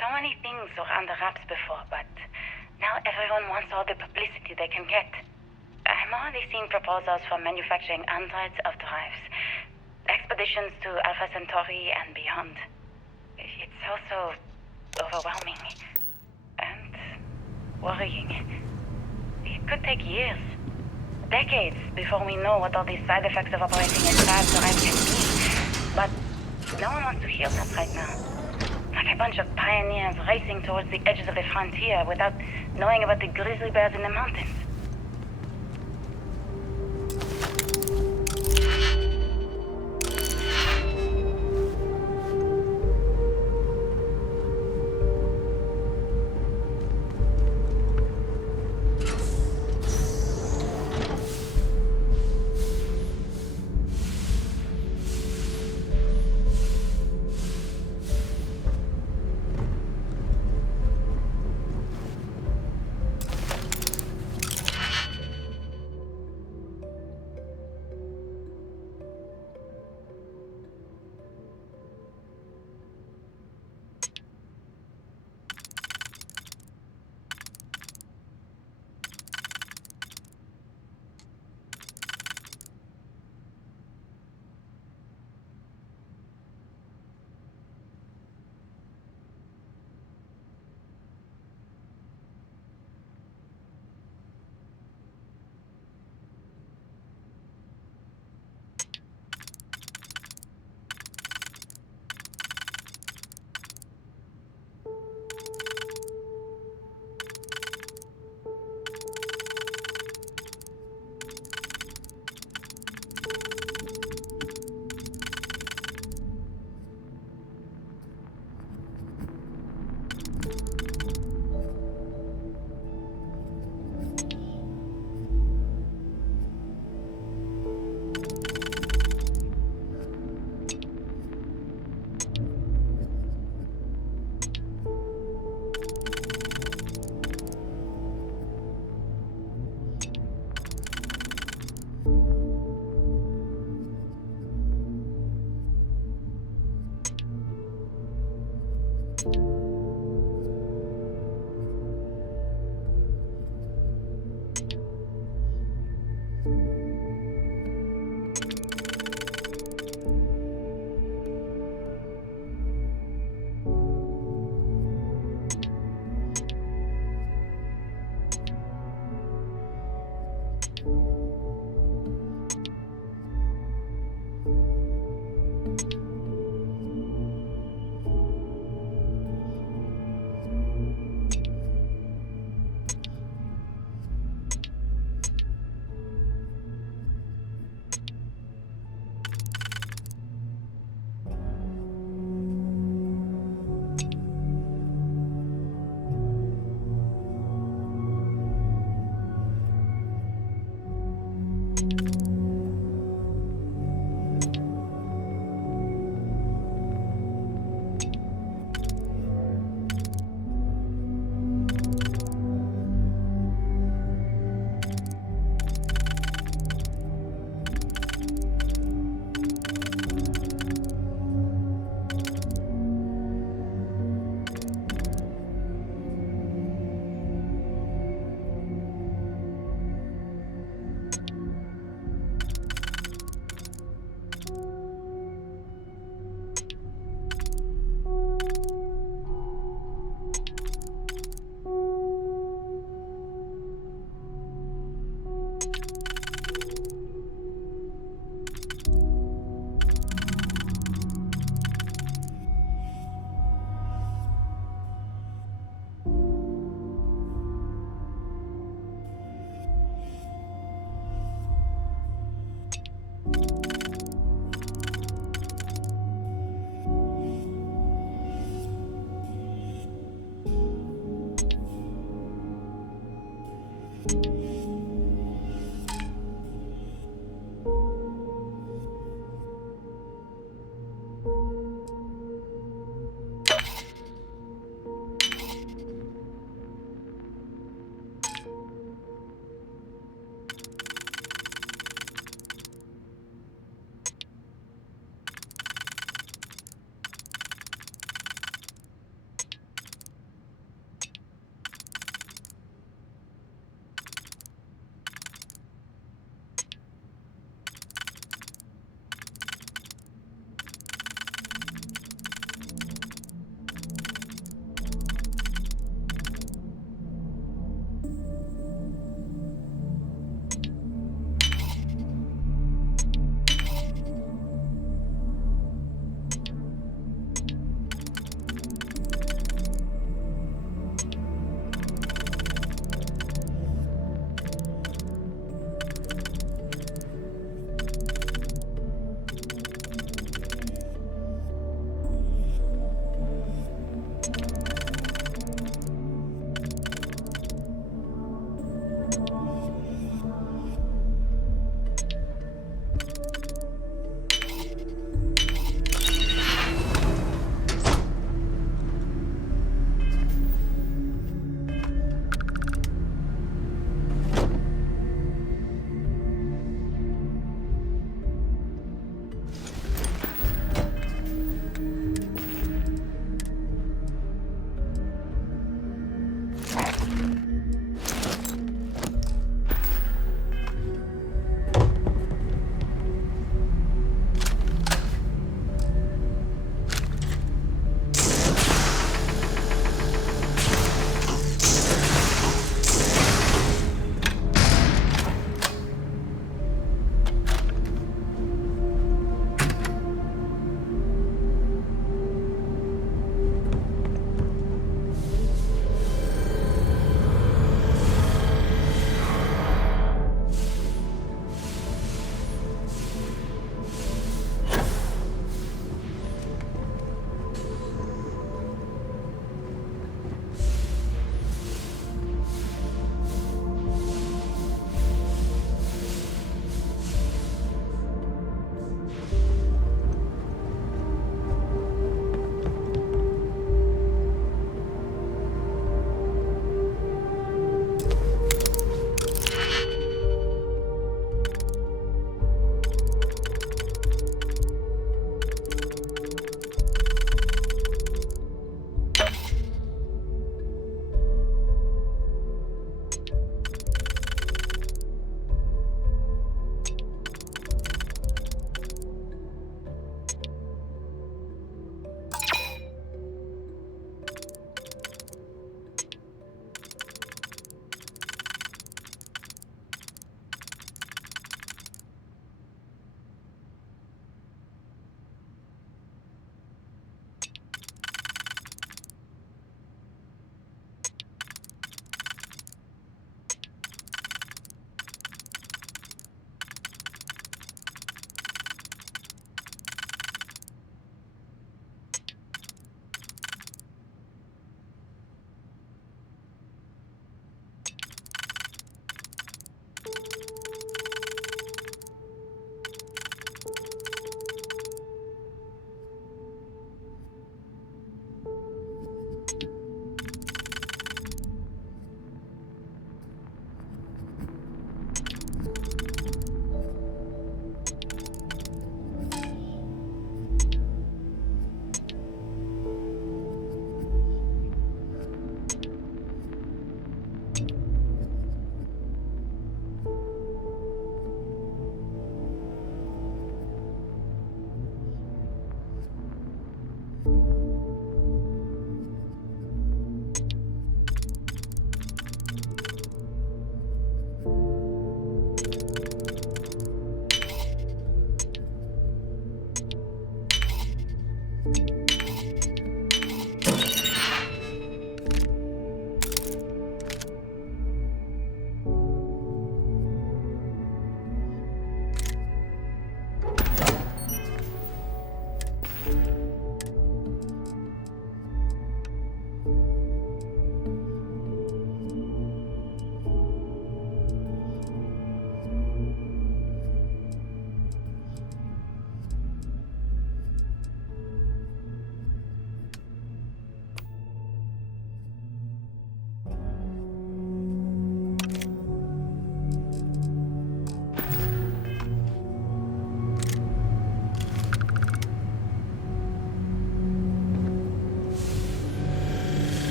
So many things were under wraps before, but now everyone wants all the publicity they can get. I'm already seeing proposals for manufacturing androids of drives. Expeditions to Alpha Centauri and beyond. It's also overwhelming and worrying. It could take years, decades, before we know what all these side effects of operating in fast drives can be. But no one wants to hear that right now. Like a bunch of pioneers racing towards the edges of the frontier without knowing about the grizzly bears in the mountains.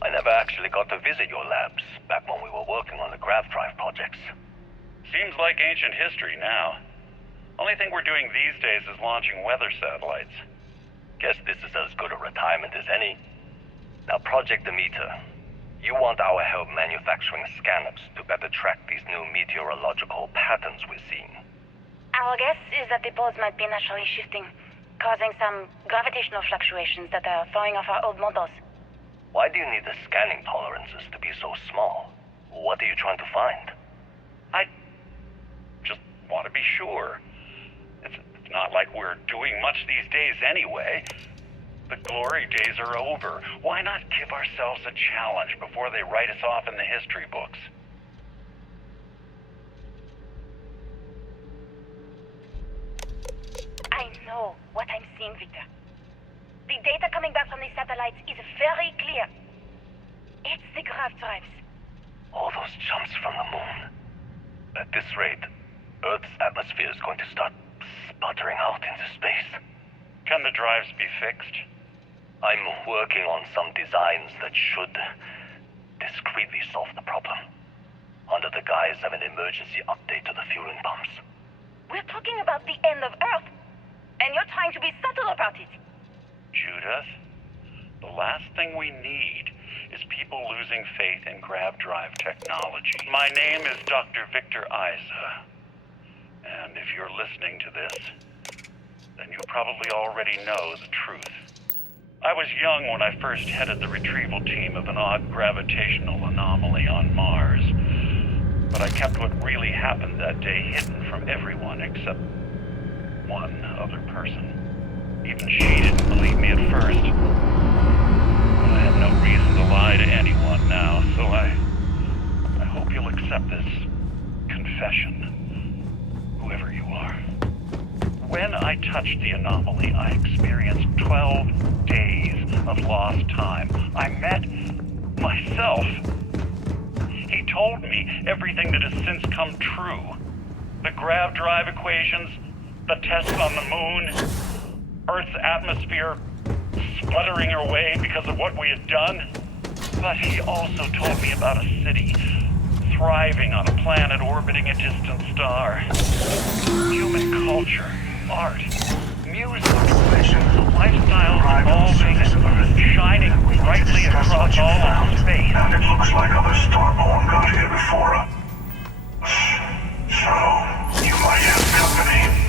I never actually got to visit your labs back when we were working on the grav drive projects. Seems like ancient history now. Only thing we're doing these days is launching weather satellites. Guess this is as good a retirement as any. Now, Project Demeter, you want our help manufacturing scanners to better track these new meteorological patterns we're seeing. Our guess is that the poles might be naturally shifting, causing some gravitational fluctuations that are throwing off our old models. Why do you need the scanning tolerances to be so small? What are you trying to find? I just want to be sure. It's not like we're doing much these days anyway. The glory days are over. Why not give ourselves a challenge before they write us off in the history books? I know what I'm seeing, Victor. The data coming back from the satellites is very clear. It's the grav drives. this rate, Earth's atmosphere is going to start sputtering out into space. Can the drives be fixed? I'm working on some designs that should discreetly solve the problem, under the guise of an emergency update to the fueling pumps. We're talking about the end of Earth, and you're trying to be subtle about it. Judith, the last thing we need is people losing faith in grav drive technology. My name is Dr. Victor Isa, and if you're listening to this, then you probably already know the truth. I was young when I first headed the retrieval team of an odd gravitational anomaly on Mars, but I kept what really happened that day hidden from everyone except one other person. Even she didn't believe me at first. But I have no reason to lie to anyone now, so I hope you'll accept this confession, whoever you are. When I touched the anomaly, I experienced 12 days of lost time. I met myself. He told me everything that has since come true. The grav drive equations, the tests on the moon, Earth's atmosphere spluttering away because of what we had done. But he also told me about a city thriving on a planet orbiting a distant star. Human culture, art, music, lifestyles evolving, shining brightly across all of space. And it looks like other starborn got here before us. So, you might have company.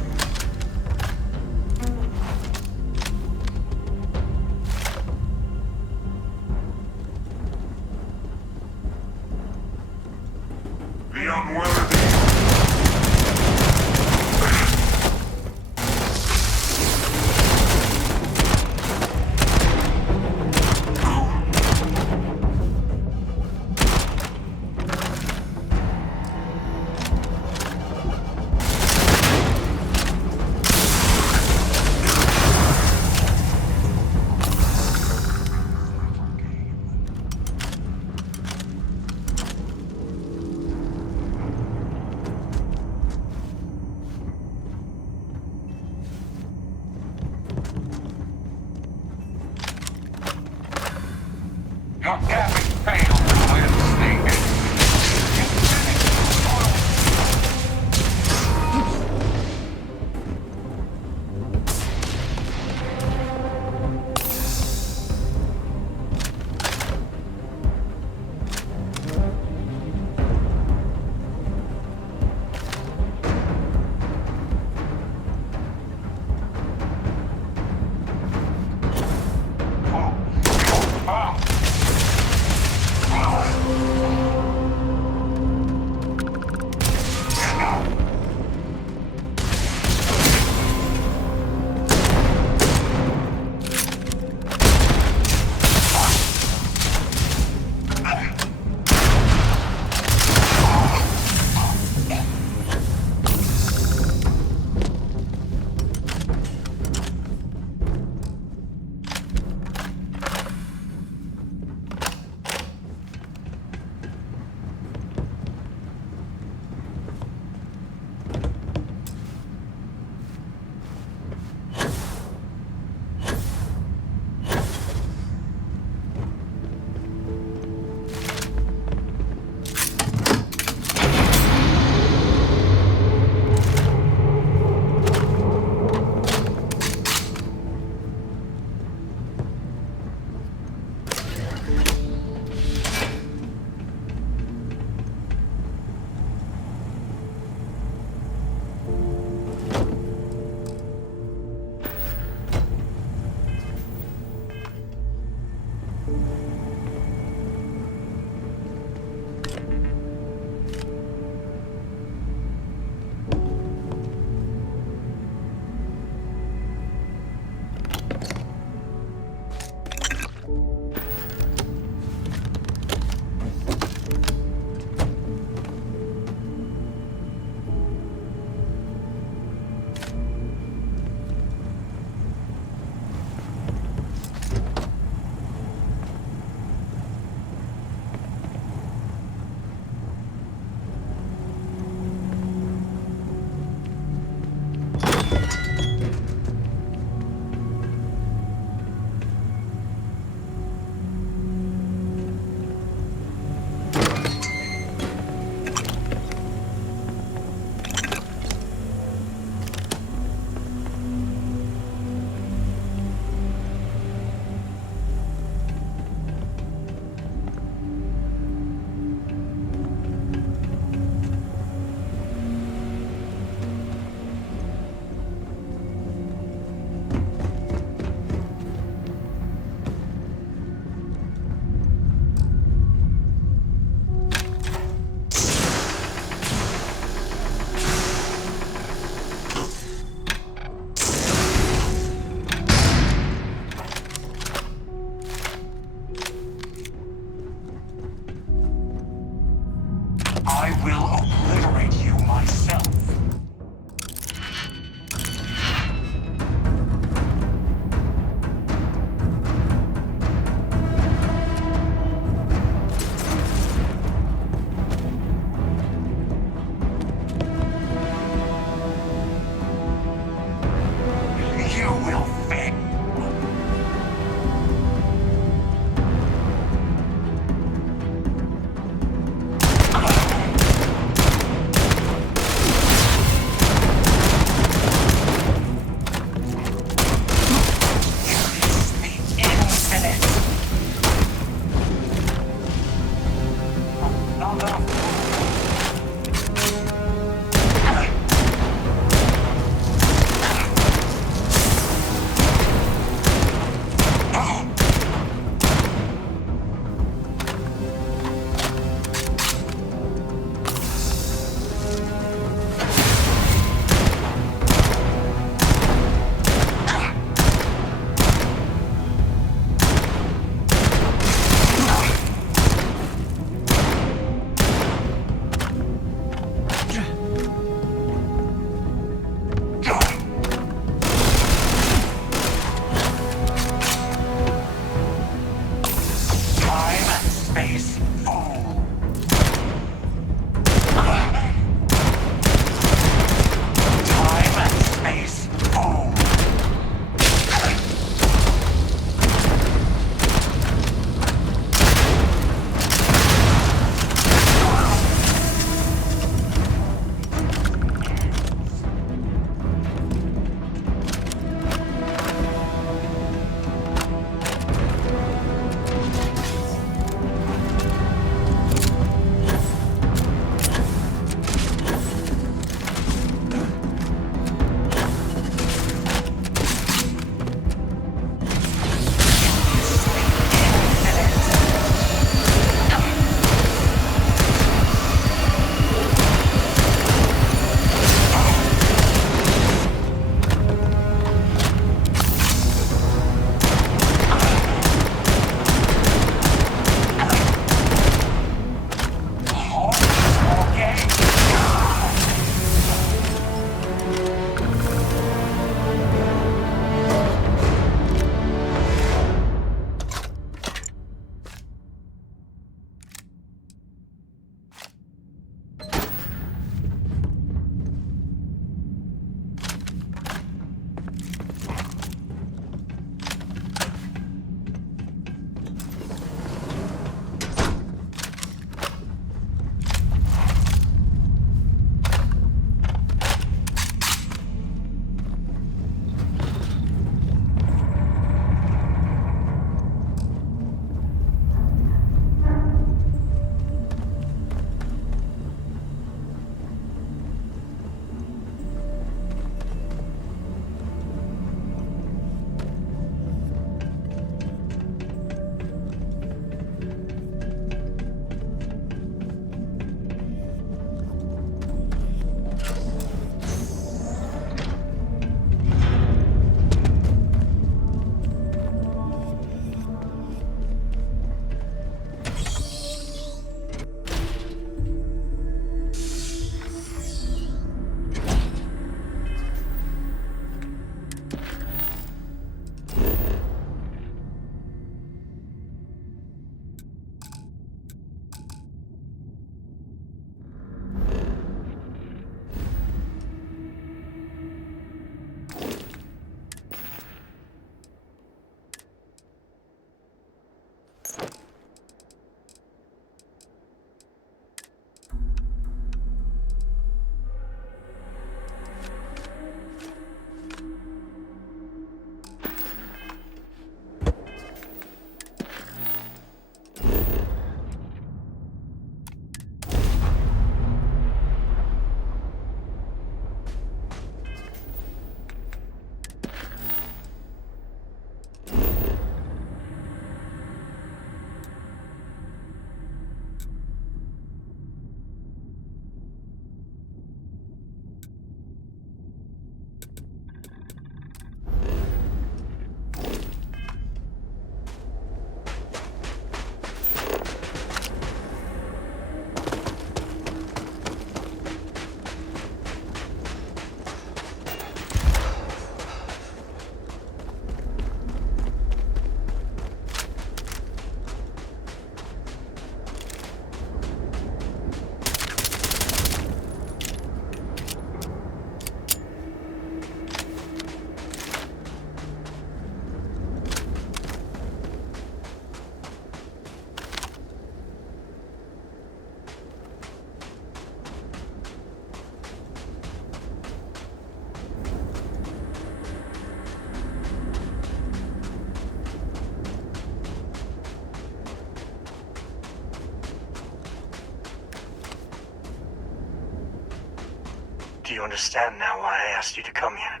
Do you understand now why I asked you to come here?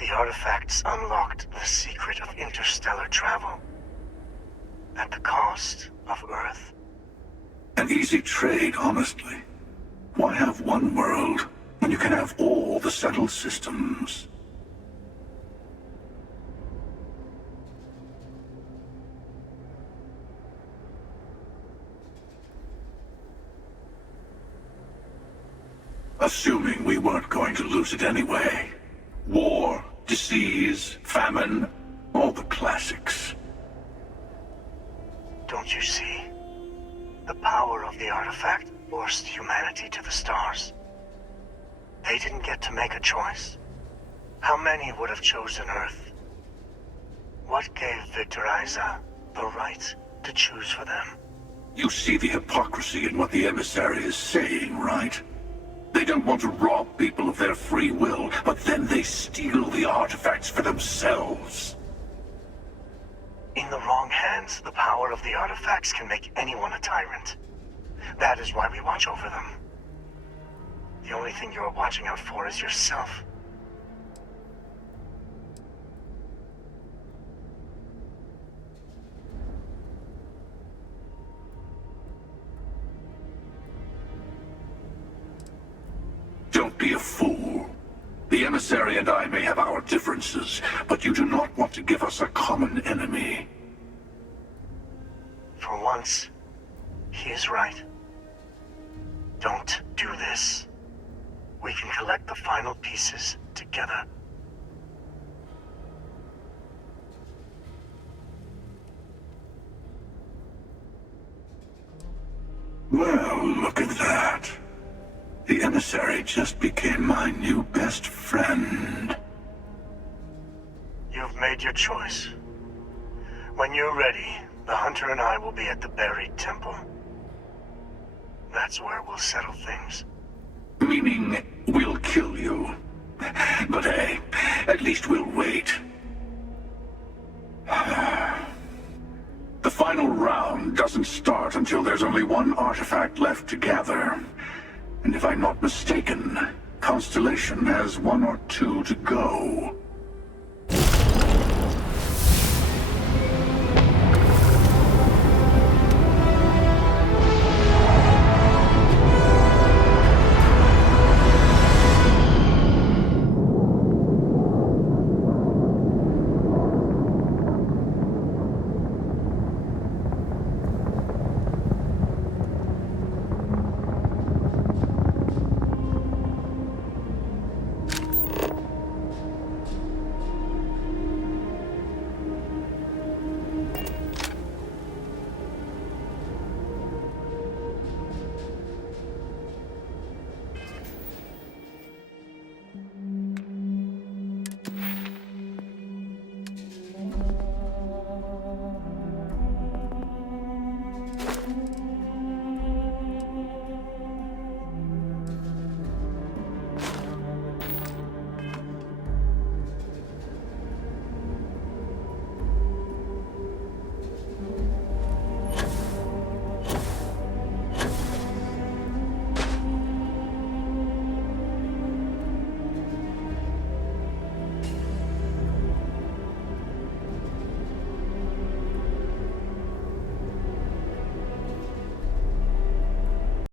The artifacts unlocked the secret of interstellar travel. At the cost of Earth. An easy trade, honestly. Why have one world when you can have all the settled systems? Assuming we weren't going to lose it anyway. War, disease, famine, all the classics. Don't you see? The power of the artifact forced humanity to the stars. They didn't get to make a choice. How many would have chosen Earth? What gave Victor Isa the right to choose for them? You see the hypocrisy in what the emissary is saying, right? They don't want to rob people of their free will, but then they steal the artifacts for themselves. In the wrong hands, the power of the artifacts can make anyone a tyrant. That is why we watch over them. The only thing you're watching out for is yourself. Don't be a fool. The emissary and I may have our differences, but you do not want to give us a common enemy. For once, he is right. Don't do this. We can collect the final pieces together. Well, look at that. The emissary just became my new best friend. You've made your choice. When you're ready, the hunter and I will be at the buried temple. That's where we'll settle things. Meaning, we'll kill you. But hey, at least we'll wait. The final round doesn't start until there's only one artifact left to gather. And if I'm not mistaken, Constellation has one or two to go.